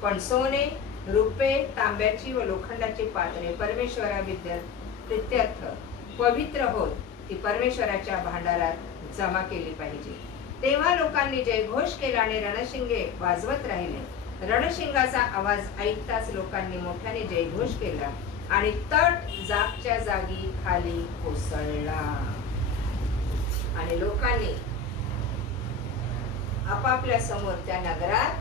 पण सोने, रुपे, तांब्याची व लोखंडाची पात्रे परमेश्वराप्रित्यर्थ पवित्र होत ती परमेश्वराच्या भांडारात जमा केली पाहिजे. तेव्हा लोकांनी जयघोष केला आणि रणशिंगे वाजवत राहिले. रणशिंगाचा आवाज ऐकताच लोकांनी मोठ्याने जयघोष केला आणि तट जागच्या जागी खाली कोसळला. आणि लोकांनी आपापल्या समोर त्या नगरात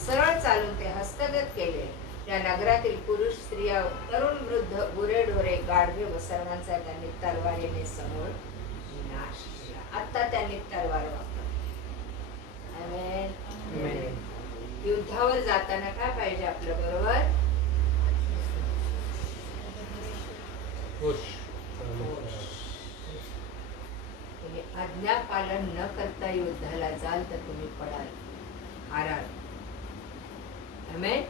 सरळ चालून ते हस्तगत केले. त्या नगरातील पुरुष, स्त्रिया, तरुण, वृद्ध, गुरेढोरे, गाढवे व सर्वांचा त्यांनी तलवारीने समोर नाश केला. आता त्यांनी तलवार वापरली. आमेन. युद्धावर जाताना काय पाहिजे आपल्या बरोबर? आज्ञा पालन न करता युद्धाला जाल तर तुम्ही पडाल, हाराल. आमेन.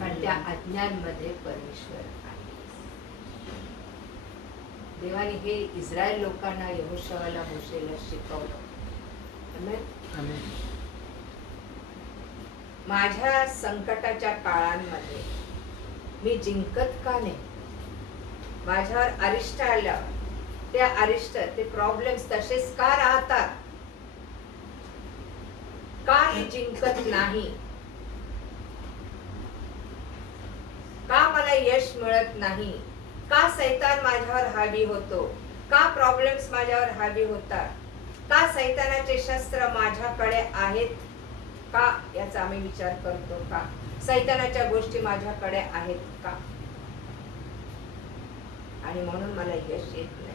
पण त्या आज्ञांमध्ये परमेश्वर आहे. देवाने हे इस्रायल लोकांना, यहोशूआला, मोशेला शिकवलं. आमेन. माझ्या संकटाच्या काळांमध्ये मी जिंकत का नाही? माझ्यावर अरिष्ट आलं, त्या अरिष्ट, ते प्रॉब्लेम्स तसेच का राहतात? का मी जिंकत नाही? का मला यश मिळत नाही? का सैतान माझ्यावर हावी होतो? का प्रॉब्लेम्स माझ्यावर हावी होतात? का सैतानाचे शस्त्र माझ्याकडे आहेत का? याचा आम्ही विचार करतो का? सैतानाच्या गोष्टी माझ्याकडे आहेत का? आणि म्हणून मला यश येत नाही.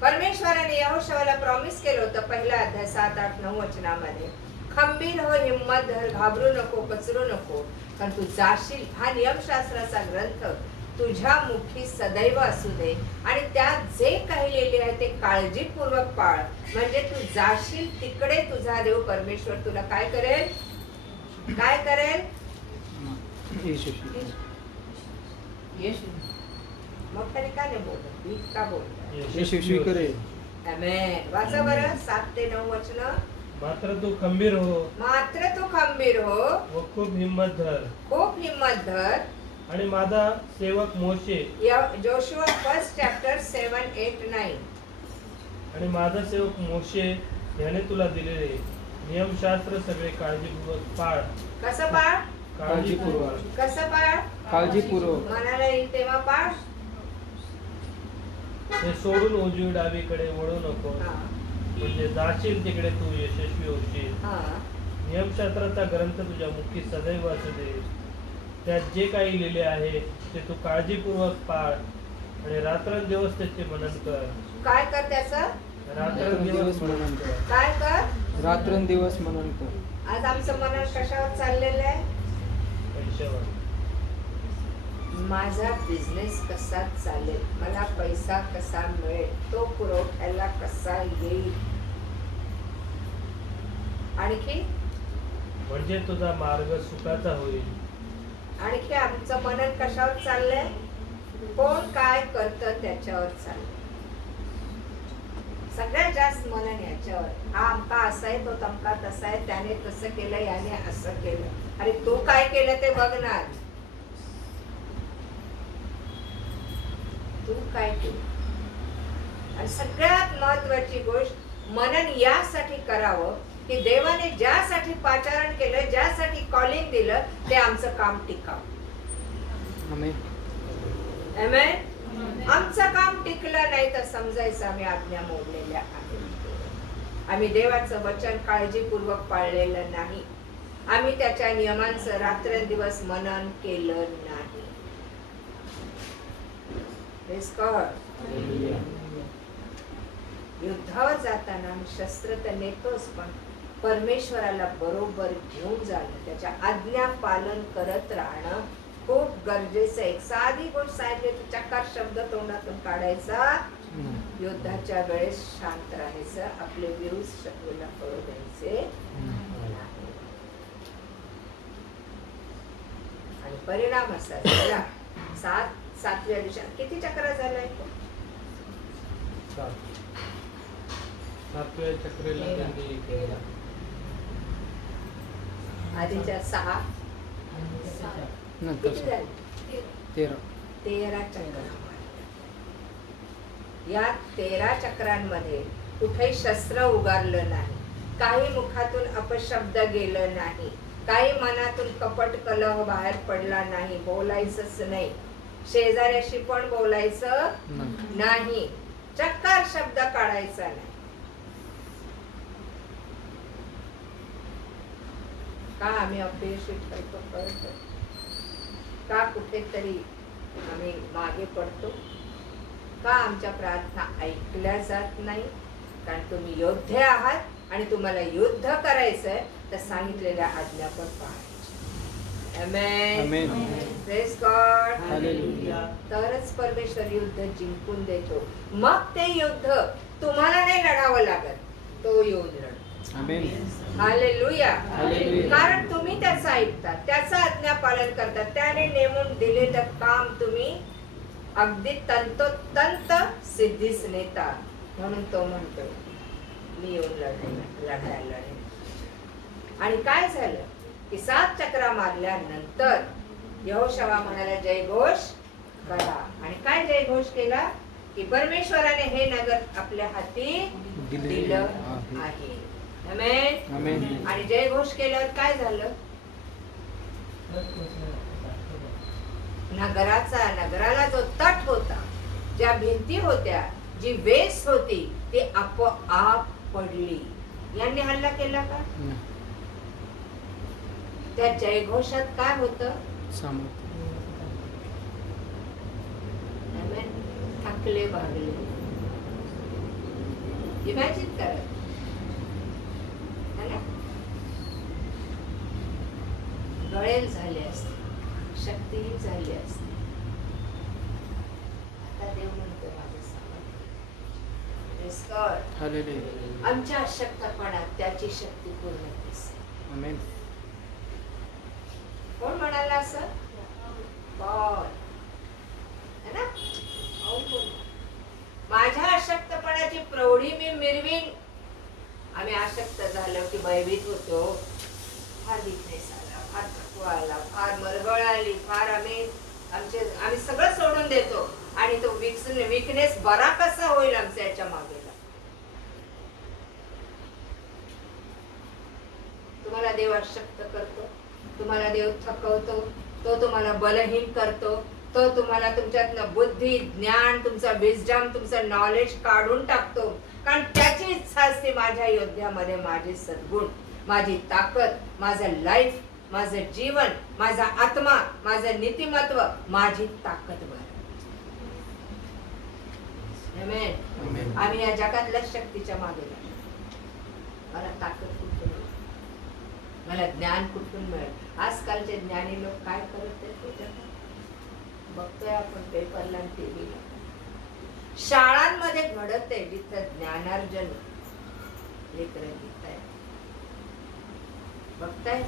परमेश्वराने यहोशूआला प्रॉमिस केलं होतं पहिला अध्याय 7, 8, 9 वचनामध्ये, खंबीर हो, हिम्मत धर, घाबरू नको, कचरू नको, कारण तू जाशील. हा नियमशास्त्राचा ग्रंथ तुझ्या मुखी सदैव असू दे आणि त्यात जे काही लिहिले आहे ते काळजीपूर्वक पाळ, म्हणजे तू जाशील तिकडे तुझा देव परमेश्वर तुला काय करेल? काय करेल? येशू. मग त्याने का नाही बोलत? मी का बोलत? यशस्वी करेल. आमेन. वाचा बरं 7 ते 9 वचन. मात्र तू खंबीर हो, मात्र तू खंबीर हो व खूप हिम्मत धर, खूप हिम्मत धर. आणि माझा सेवक मोशे, जोशुआ 1 chapter 7, 8, 9. आणि माझा सेवक मोशे याने तुला दिलेले नियमशास्त्र सगळे काळजीपूर्वक पाळ. कसं पाळ? काळजीपूर्वक. कसं पाळ? काळजीपूर्वक. मनाला येईल तेव्हा पाळ. ते सोडून उजवी डावीकडे वळू नको, हा. म्हणजे जाशील तिकडे तू यशस्वी होशील. हा. नियमशास्त्राचा ग्रंथ तुझ्या मुखी सदैव असू दे. त्यात जे काही लिहिले आहे ते तू काळजीपूर्वक पाळ आणि रात्रंदिवस त्याचे मनन कर. काय कर त्याचं? रात्रंदिवस मनन कर. काय कर? रात्रंदिवस मनन कर. आज आमचं मनन कशावर चाललेलं आहे? पैशावर. माझा बिझनेस कसा चालेल, मला पैसा कसा मिळेल, तो पुरवठ्याला कसा येईल. आणखी म्हणजे तुझा मार्ग सुखाचा होईल. आणखी आमचं मनन कशावर चाललंय? कोण काय करतं त्याच्यावर चाललंय. सगळ्यात जास्त मनन याच्यावर. हा आमका असा आहे, तो तमका तसा आहे, त्याने तसं केलं, याने असं केलं. अरे तू काय केलं ते बघणार, तू काय केलं. आणि सगळ्यात महत्वाची गोष्ट, मनन यासाठी करावं की देवाने ज्यासाठी पाचारण केलं, ज्यासाठी कॉलिंग दिलं, ते आमचं काम टिकावं. Amen? आमचं काम टिकलं नाही तर समजायचं आम्ही आज्ञा मोडलेल्या आहेत. आम्ही देवाचं वचन काळजीपूर्वक पाळलेलं नाही. आम्ही त्याच्या नियमांचं रात्रंदिवस मनन केलं नाही. Praise God. युद्धावर जाताना आम्ही शस्त्र तर नेतोच, पण परमेश्वराला बरोबर घेऊन जाणं, त्याच्या आज्ञा पालन करत राहणं खूप गरजेचं आहे. एक साधी गोष्ट सांगितली, चकार शब्द तोंडातून काढायचा, युद्धाच्या वेळेस शांत राहायचं, आपले व्ह्यूज शत्रूला कळू द्यायचे नाही. आणि परिणाम असा झाला, सातव्या दिवशी किती चक्रा झालाय तो? 7व्या चक्रेला त्यांनी केला. आधीच्या 6 नंतर किती झाले? 13 चक्र. या 13 चक्रांमध्ये कुठेही शस्त्र उगारलं नाही, काही मुखातून अपशब्द गेलं नाही, काही मनातून कपट कलह बाहेर पडला नाही, बोलायचंच नाही, शेजाऱ्याशी पण बोलायचं नाही, चक्कार शब्द काढायचा नाही. का आम्ही अपयशी ठरतो कळतो? का कुठेतरी आम्ही मागे पडतो? का आमच्या प्रार्थना ऐकल्या जात नाही? कारण तुम्ही योद्धे आहात आणि तुम्हाला युद्ध करायचंय, तर सांगितलेल्या आज्ञा पण पाळायच्या. आमेन. Praise God. हालेलुया. तरच परमेश्वर युद्ध जिंकून देतो. मग ते युद्ध तुम्हाला नाही लढावं लागत, तो येऊन लढतो. हालेलुया. कारण तुम्ही त्याचं ऐकता, त्याचं आज्ञा पालन करता, त्याने नेमून दिलेलं काम तुम्ही अगदी तंतोतंत सिद्धीस नेता. म्हणून तो म्हणतो, मी येऊन लढायला. आणि काय झालं की 7 चक्रा मारल्यानंतर यहोशुआ म्हणाला, जयघोष करा. आणि काय जयघोष केला की परमेश्वराने हे नगर आपल्या हाती दिलं आहे. आमेन. आणि जयघोष केल्यावर काय झालं? नगराला जो तट होता, ज्या भिंती होत्या, जी वेस होती, ती आपोआप पडली. यांनी हल्ला केला का? त्या जयघोषात काय होतं? थकले भागले. इमॅजिन करा, गळेल झाले असते, शक्तीहीन झाली असते. आता देव म्हणतो, माझे सामर्थ्य आमच्या अशक्तपणात त्याची शक्ती पूर्ण दिसते. कोण म्हणाला असं? कोण? ना, माझ्या अशक्तपणाची प्रौढी मी मिरवीन. आम्ही अशक्त झालो की भयभीत होतो. फार विकनेस आला, फार थकवा आला, फार मरगळ आली, फार आम्ही सगळं सोडून देतो. आणि तो विकनेस बरा कसा होईल आमच्या याच्या मागेला. तुम्हाला देव अशक्त करतो, तुम्हाला देव थकवतो, तो तुम्हाला बलहीन करतो, तो तुम्हाला तुमच्यातनं बुद्धी, ज्ञान, तुमचा विजडम, तुमचं नॉलेज काढून टाकतो. कारण त्याची इच्छा असते, माझ्या योद्ध्यामध्ये माझे सद्गुण, माझी ताकद, माझं लाईफ, माझं जीवन, माझा आत्मा, माझं नीतिमत्व, माझी ताकद भर. आम्ही या जगातल्या शक्तीच्या मागे लागलो. मला ताकद कुठून मिळेल? मला ज्ञान कुठून मिळेल? आजकालचे ज्ञानी लोक काय करत आहेत बघतोय आपण पेपरला, टीव्हीला. शाळांमध्ये घडत आहे, जिथं ज्ञानार्जन लेकरं घेताय, बघताय.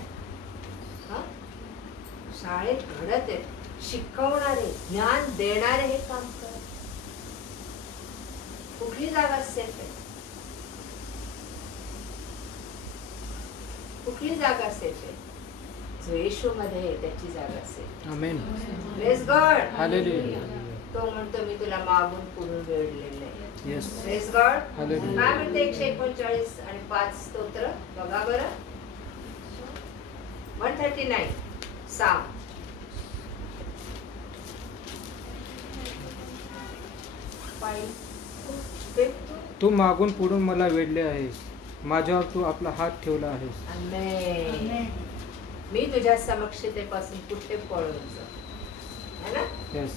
शाळेत घडत आहे, शिकवणारे, ज्ञान देणारे हे काम करत. कुठली जागा सेफ आहे? कुठली जागा सेफ आहे? जो येशू मध्ये आहे त्याची जागा safe. Amen. Praise God. Hallelujah. तो म्हणतो, मी तुला मागून पुढून वेढलेलं आहे. येस. Praise God. हालेलुया. काय म्हणते 139 आणि 5 स्तोत्र बघा बरं. 139 साम. पायी. ते तू मागून पुढून मला वेढले आहेस, माझ्यावर तू आपला हात ठेवला आहेस. आमेन. मी तुझ्या समक्षतेपासून कुठे पळून जाऊ, है ना? येस.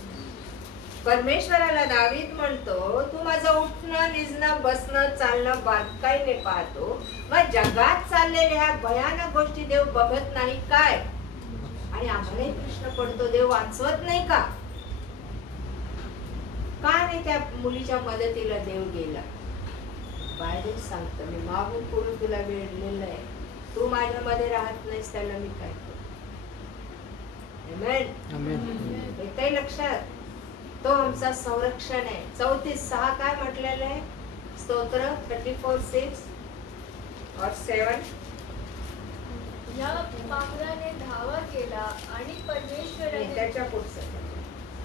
परमेश्वराला दावीद म्हणतो, तू माझं उठणं निजणं बसणं चालणं बारकाईने पाहतो, मग जगात चाललेल्या ह्या भयानक गोष्टी देव बघत नाही काय? आणि आम्हालाही प्रश्न पडतो, देव वाचवत नाही का? का नाही त्या मुलीच्या मदतीला देव गेला? बायबल सांगतं, मी मागून पुढून तुला वेढलेलं आहे, तू माझ्यामध्ये राहत नाहीस, त्याला मी काय करू? आमेन. आमेन. येतंय लक्षात? तो आमचा संरक्षण आहे. 34:6 काय म्हटलेलं आहे? स्तोत्र 34:6 और 7. या पाखराने धावा केला आणि त्याच्या पुढचं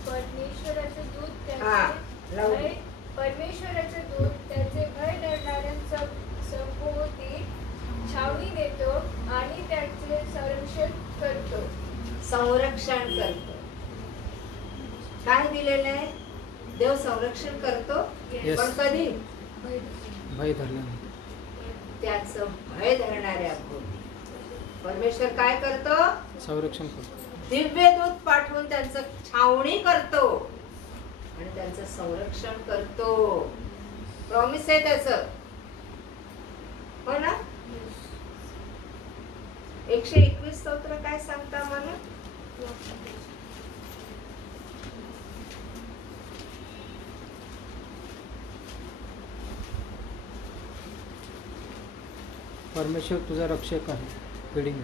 परमेश्वराचे दूत हा, त्याचे लावून. भय परमेश्वराचे दूत त्याचे भय डरणाऱ्यांच्या सभोवती छावणी देतो आणि त्याचे संरक्षण करतो. संरक्षण करतो. काय दिलेलं आहे? देव संरक्षण करतो. Yes. पण कधी? भय धरला नाही. त्याचं भय धरणाऱ्या भोवती परमेश्वर काय करतो? संरक्षण करतो. दिव्य दूत पाठवून त्यांचं छावणी करतो आणि त्यांचं संरक्षण करतो. प्रॉमिस आहे त्याचं, हो ना? 121 स्तोत्र काय सांगता मला? परमेश्वर तुझा रक्षक आहे. फिडिंग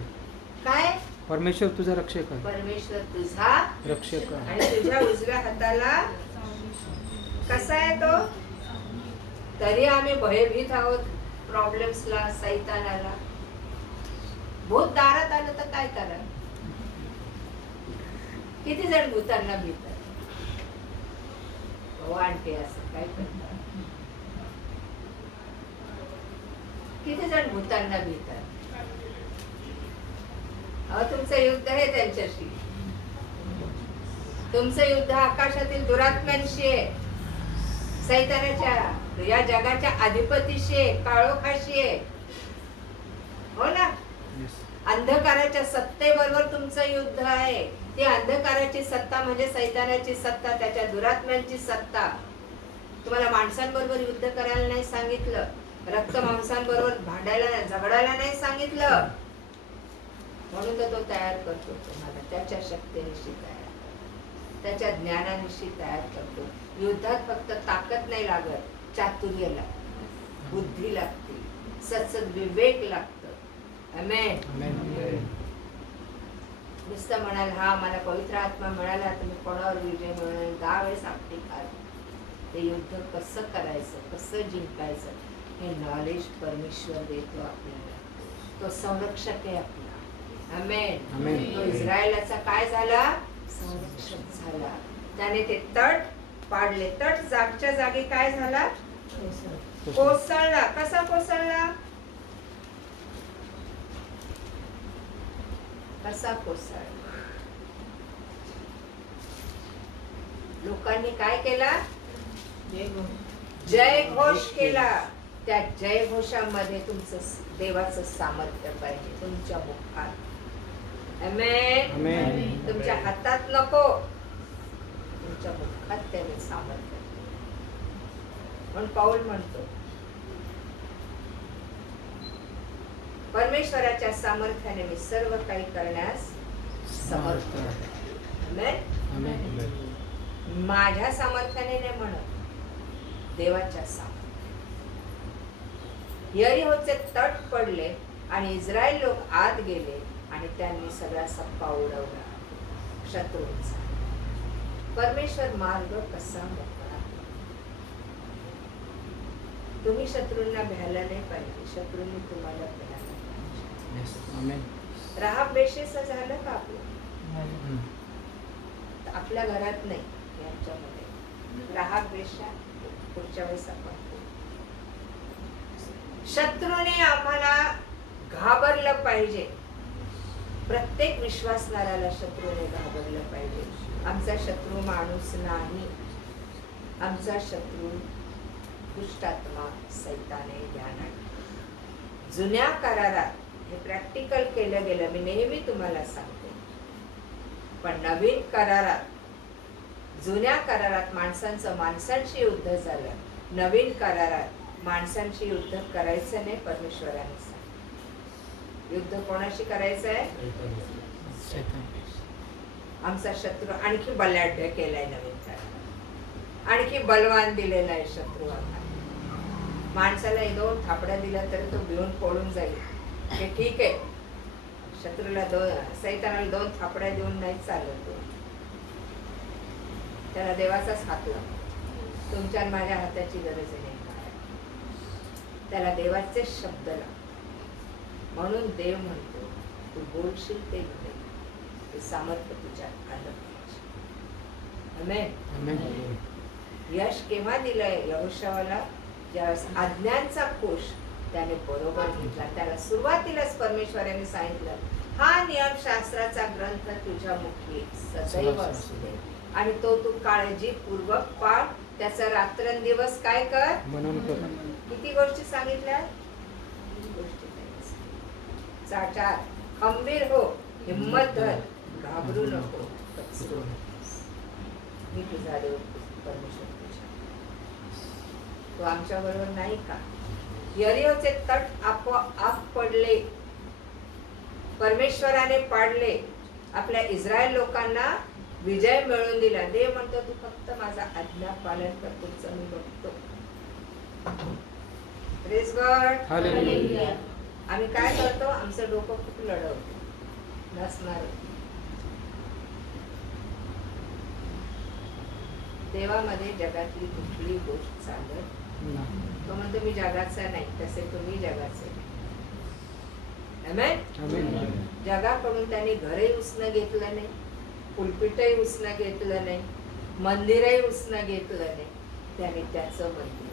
काय? परमेश्वर तुझा रक्षक आहे. परमेश्वर तुझा रक्षक आहे. आणि तुझ्या उजव्या हाताला कसा आहे तो? तरी आम्ही भयभीत आहोत प्रॉब्लेम्सला, सैतानाला. भूत दारात आलं तर काय करा? किती जण भूतांना भीतात? वाटते असं काय करतात? किती जण भूतांना भीतात? तुमचं युद्ध आहे त्यांच्याशी. तुमचं युद्ध आकाशातील दुरात्म्यांशी आहे, सैतानाच्या या जगाच्या अधिपतीशी आहे, काळोखाशी आहे, हो ना? अंधकाराच्या सत्तेबरोबर तुमचं युद्ध आहे. ती अंधकाराची सत्ता म्हणजे सैतानाची सत्ता, त्याच्या दुरात्म्यांची सत्ता. तुम्हाला माणसांबरोबर युद्ध करायला नाही सांगितलं, रक्त मांसांबरोबर भांडायला झगडायला नाही सांगितलं. म्हणून तर तो तयार करतो तुम्हाला, त्याच्या शक्तीनिशी तयार करतो, त्याच्या ज्ञानानिशी तयार करतो. युद्धात फक्त ताकद नाही लागत, चातुर्य लागतं, बुद्धी लागते, सत्सद विवेक लागतं. आमेन. नुसतं म्हणाल हा मला पवित्र आत्मा मिळाला तर मी कोणावर विजय मिळवणार, 10 वेळेस आपली काय? ते युद्ध कसं करायचं, कसं जिंकायचं हे नॉलेज परमेश्वर देतो आपल्याला. तो संरक्षक आहे आपला. आमेन. तो इस्रायलाचा काय झाला? संरक्षक झाला. त्याने ते तट पाडले. तट जागच्या जागी काय झाला? कोसळला. कसा कोसळला? कसा कोसळला? लोकांनी काय केला? जय घोष केला. त्या जय घोषामध्ये तुमचं देवाचं सामर्थ्य पाहिजे तुमच्या मुखात. आमेन. तुमच्या हातात नको, तुमच्या मुखात त्याने सामर्थ्य. पण पाऊल म्हणतो परमेश्वराच्या सामर्थ्याने मी सर्व काही करण्यास समर्थ आहे. आमेन. माझ्या सामर्थ्याने नाही म्हणत, देवाच्या सामर्थ्याने. यरीहोचे तट पडले आणि इस्रायल लोक आत गेले आणि त्यांनी सगळा सप्पा उडवला शत्रूंचा. परमेश्वर मार्ग कसा मोकळा. तुम्ही शत्रूंना भ्यायला नाही पाहिजे, शत्रूंनी तुम्हाला भ्यायला पाहिजे. राहाब बेशेचं झालं का आपलं? आपल्या घरात नाही, यांच्यामध्ये राहाब बेशा. पुढच्या वेळेस आपण शत्रूने आम्हाला घाबरलं पाहिजे. प्रत्येक विश्वासणाऱ्याला शत्रूने घाबरलं पाहिजे. आमचा शत्रू माणूस नाही, आमचा शत्रू दुष्टात्मा सैताने ध्यानात. जुन्या करारात हे प्रॅक्टिकल केलं गेलं, मी नेहमी तुम्हाला सांगते. पण नवीन करारात, जुन्या करारात माणसांचं माणसांशी युद्ध झालं. नवीन करारात माणसांशी युद्ध करायचं नाही, परमेश्वराने सांगितलं. युद्ध कोणाशी करायचं आहे? आमचा शत्रू आणखी बलाढ्य केलाय नवीन करारात, आणखी बलवान दिलेला आहे शत्रू आम्हाला. माणसाला 2 थापड्या दिल्या तरी तो भिवून पळून जाईल, हे ठीक आहे. शत्रूला सैतानाला 2 थापड्या देऊन नाही चालत. त्याला देवाचाच हात लागतो. तुमच्या माझ्या हाताची गरज नाही. त्याला देवाचे शब्द लागतात. म्हणून देव म्हणतो तू बोलशील ते घडेल, ते सामर्थ्य तुझ्यात आलं पाहिजे. आमेन. यश केव्हा दिलंय यहोशूआला? ज्यावेळेस आज्ञांचा कोश त्याने बरोबर घेतला. त्याला सुरुवातीलाच परमेश्वराने सांगितलं, हा नियमशास्त्राचा ग्रंथ तुझ्या मुखी सदैव असू दे आणि तो तू काळजीपूर्वक पाळ. त्याचा रात्रंदिवस काय कर? मनन कर. किती गोष्टी सांगितल्या? गोष्टी 4 खंबीर हो, हिम्मत धर, घाबरू नको, मी तुझा देव परमेश्वर तुझा. तो आमच्या बरोबर नाही का? यरीहोचे तट आपोआप पडले, परमेश्वराने पाडले, आपल्या इस्रायल लोकांना विजय मिळवून दिला. देव म्हणतो तू फक्त माझा आज्ञा पालन कर, तुझं मी बघतो. Praise God. हालेलुया. आम्ही काय करतो? आमचं डोकं खूप लढवतो नसणार. देवामध्ये जगातली कुठली गोष्ट चालत. तो म्हणतो मी जगाचा नाही, तसे तुम्ही जगाचे. आमेन. जगाकडून त्यांनी घरही उसनं घेतलं नाही, पुलपिटही उसनं घेतलं नाही, मंदिरही उसनं घेतलं नाही. त्याने त्याचं मंदिर,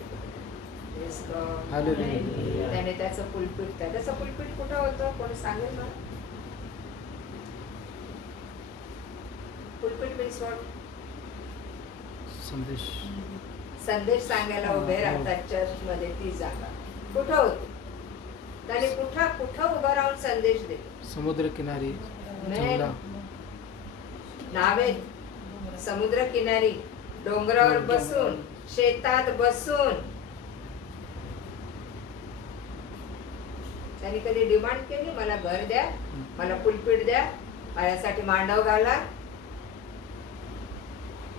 त्याने त्याचं पुलपिट, त्याचं पुलपिट कुठं होतं? कोणी सांगेल मला? Pulpit means what? संदेश सांगायला उभे राहतात चर्च मध्ये. ती जागा कुठं होती? त्याने कुठं उभं राहून संदेश दिला? समुद्र किनारी, नावेत, समुद्र किनारी, डोंगरावर बसून, शेतात बसून. त्यांनी कधी डिमांड केली मला घर द्या, मला पुलपीट द्या, माझ्यासाठी मांडव घाला?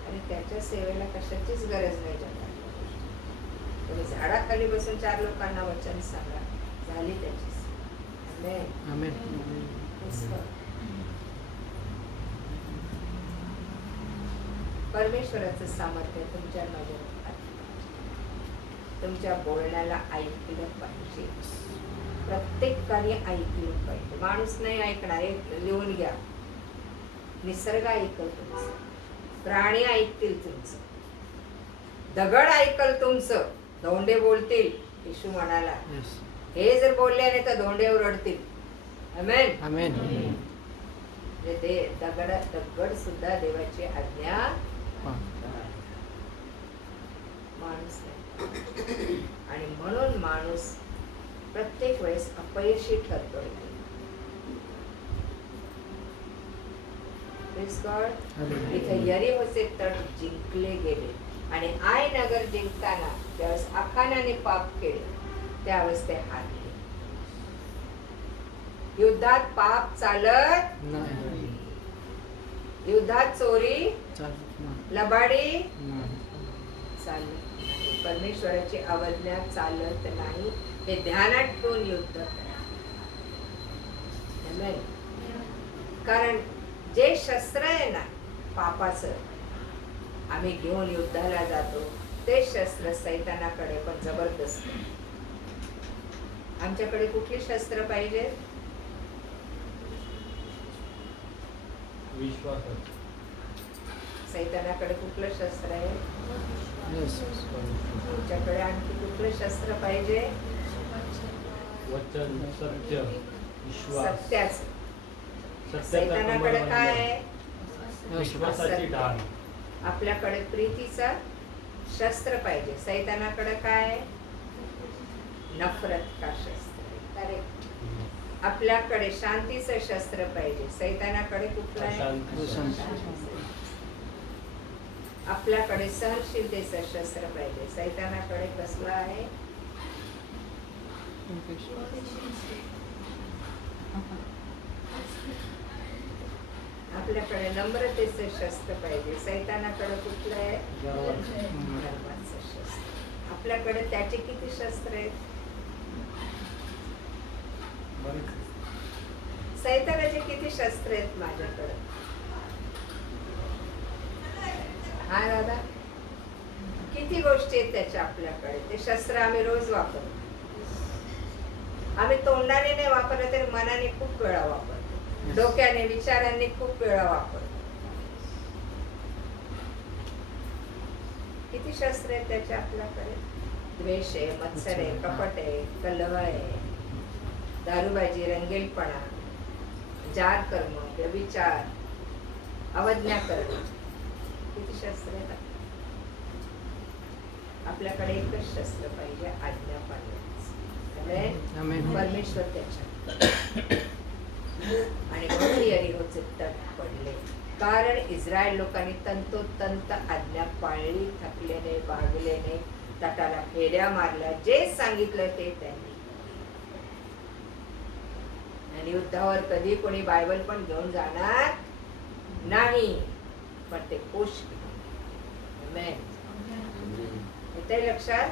आणि त्याच्या सेवेला कशाचीच गरज नाही जगात. तुम्ही झाडाखाली बसून 4 लोकांना वचन सांगा, झाली त्याची. आमेन. परमेश्वराचं सामर्थ्य तुमच्या नजरेत, तुमच्या बोलण्याला ऐकलं पाहिजे. प्रत्येकाने ऐकलं पाहिजे. माणूस नाही ऐकणार. लिहून घ्या. निसर्ग ऐकल तुमचं, प्राणी ऐकतील तुमचं, दगड ऐकल तुमचं, धोंडे बोलतील. येशू म्हणाला हे जर बोलले नाही तर धोंडे ओरडतील. आमेन. आमेन. दगड सुद्धा देवाची आज्ञा माणूस नाही. आणि म्हणून माणूस प्रत्येक वेळेस अपयशी ठरतो. इथे यरीहोचे तट जिंकले गेले आणि आय नगर जिंकताना ज्यावेळेस आखानाने पाप केले त्यावेळेस ते हारले. युद्धात पाप चालत नाही, युद्धात चोरी लबाडी चालत नाही, परमेश्वराची अवज्ञा चालत नाही. हे ध्यानात ठेवून युद्ध करा. कारण जे शस्त्र आहे ना पापाचं आम्ही घेऊन युद्धाला जातो ते शस्त्र सैतानाकडे पण जबरदस्त. आमच्याकडे कुठली शस्त्र पाहिजे? विश्वास. सैतानाकडे कुठलं शस्त्र आहे? तुमच्याकडे आणखी कुठलं शस्त्र पाहिजे? वचन, सत्य, विश्वास. सत्याच. सैतानाकडे काय आहे? विश्वासाची ढाल. आपल्याकडे प्रीतीचा शस्त्र पाहिजे. सैतानाकडे काय? नफरत का शस्त्र. करेक्ट. आपल्याकडे शांतीचं शस्त्र पाहिजे. सैतानाकडे कुठलं आहे? आपल्याकडे सहनशीलतेचं शस्त्र पाहिजे. सैतानाकडे कसलं आहे? आपल्याकडे नम्रतेचं शस्त्र पाहिजे. सैतानाकडे कुठलं आहे? गर्वाचं शस्त्र. आपल्याकडे त्याचे किती शस्त्र आहेत? सैतानाचे किती शस्त्र आहेत माझ्याकडे? हा दादा, किती गोष्टी आहेत त्याच्या आपल्याकडे. ते शस्त्र आम्ही रोज वापरतो. आम्ही तोंडाने नाही वापरलं तर मनाने खूप वेळा वापरतो, डोक्याने विचारांनी खूप वेळा वापरतो. किती शस्त्र आहेत त्याच्या आपल्याकडे? द्वेष आहे, मत्सर आहे, कपट आहे, कलह आहे, दारूबाजी, रंगेलपणा, जार कर्म, व्यभिचार, अवज्ञा करणं. किती शस्त्र आहेत? आपल्याकडे एकच शस्त्र पाहिजे, आज्ञा पाळण्याचं. परमेश्वर त्याच्या आणि म्हणून यरीहोचे तट पडले, कारण इस्रायल लोकांनी तंतोतंत आज्ञा पाळली, थकले नाही, भागले नाही, तटाला फेऱ्या मारल्या, जे सांगितलं ते त्यांनी. आणि युद्धावर कधी कोणी बायबल पण घेऊन जाणार नाही, पण ते कोश येते लक्षात.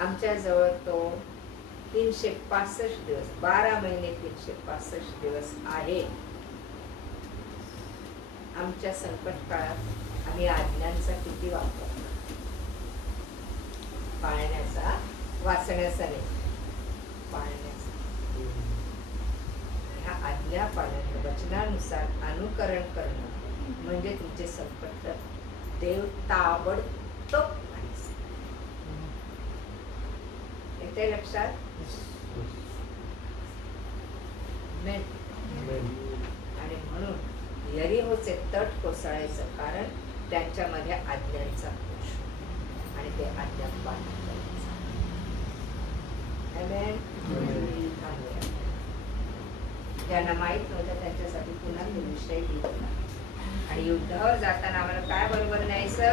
आमच्या जवळ तो 365 दिवस, 12 महिने 365 दिवस आहे. आमच्या संकट काळात आम्ही आज्ञांचा किती वापर? पाळण्याचा, वाचण्याचा नाही, पाळण्याचा. ह्या आज्ञा पाळणं, वचनानुसार अनुकरण करणं म्हणजे तुमचे संकट देव ताबडतोब नाहीसे. येते लक्षात. आणि म्हणून यरीहोचे तट कोसळायचं कारण त्यांच्यामध्ये आज्ञांचा दोष आणि ते आज्ञा पालन करायचं. ज्यांना माहित नव्हतं त्यांच्यासाठी पुन्हा तो विषय लिहिला. आणि युद्धावर जाताना आम्हाला काय बरोबर न्यायचं?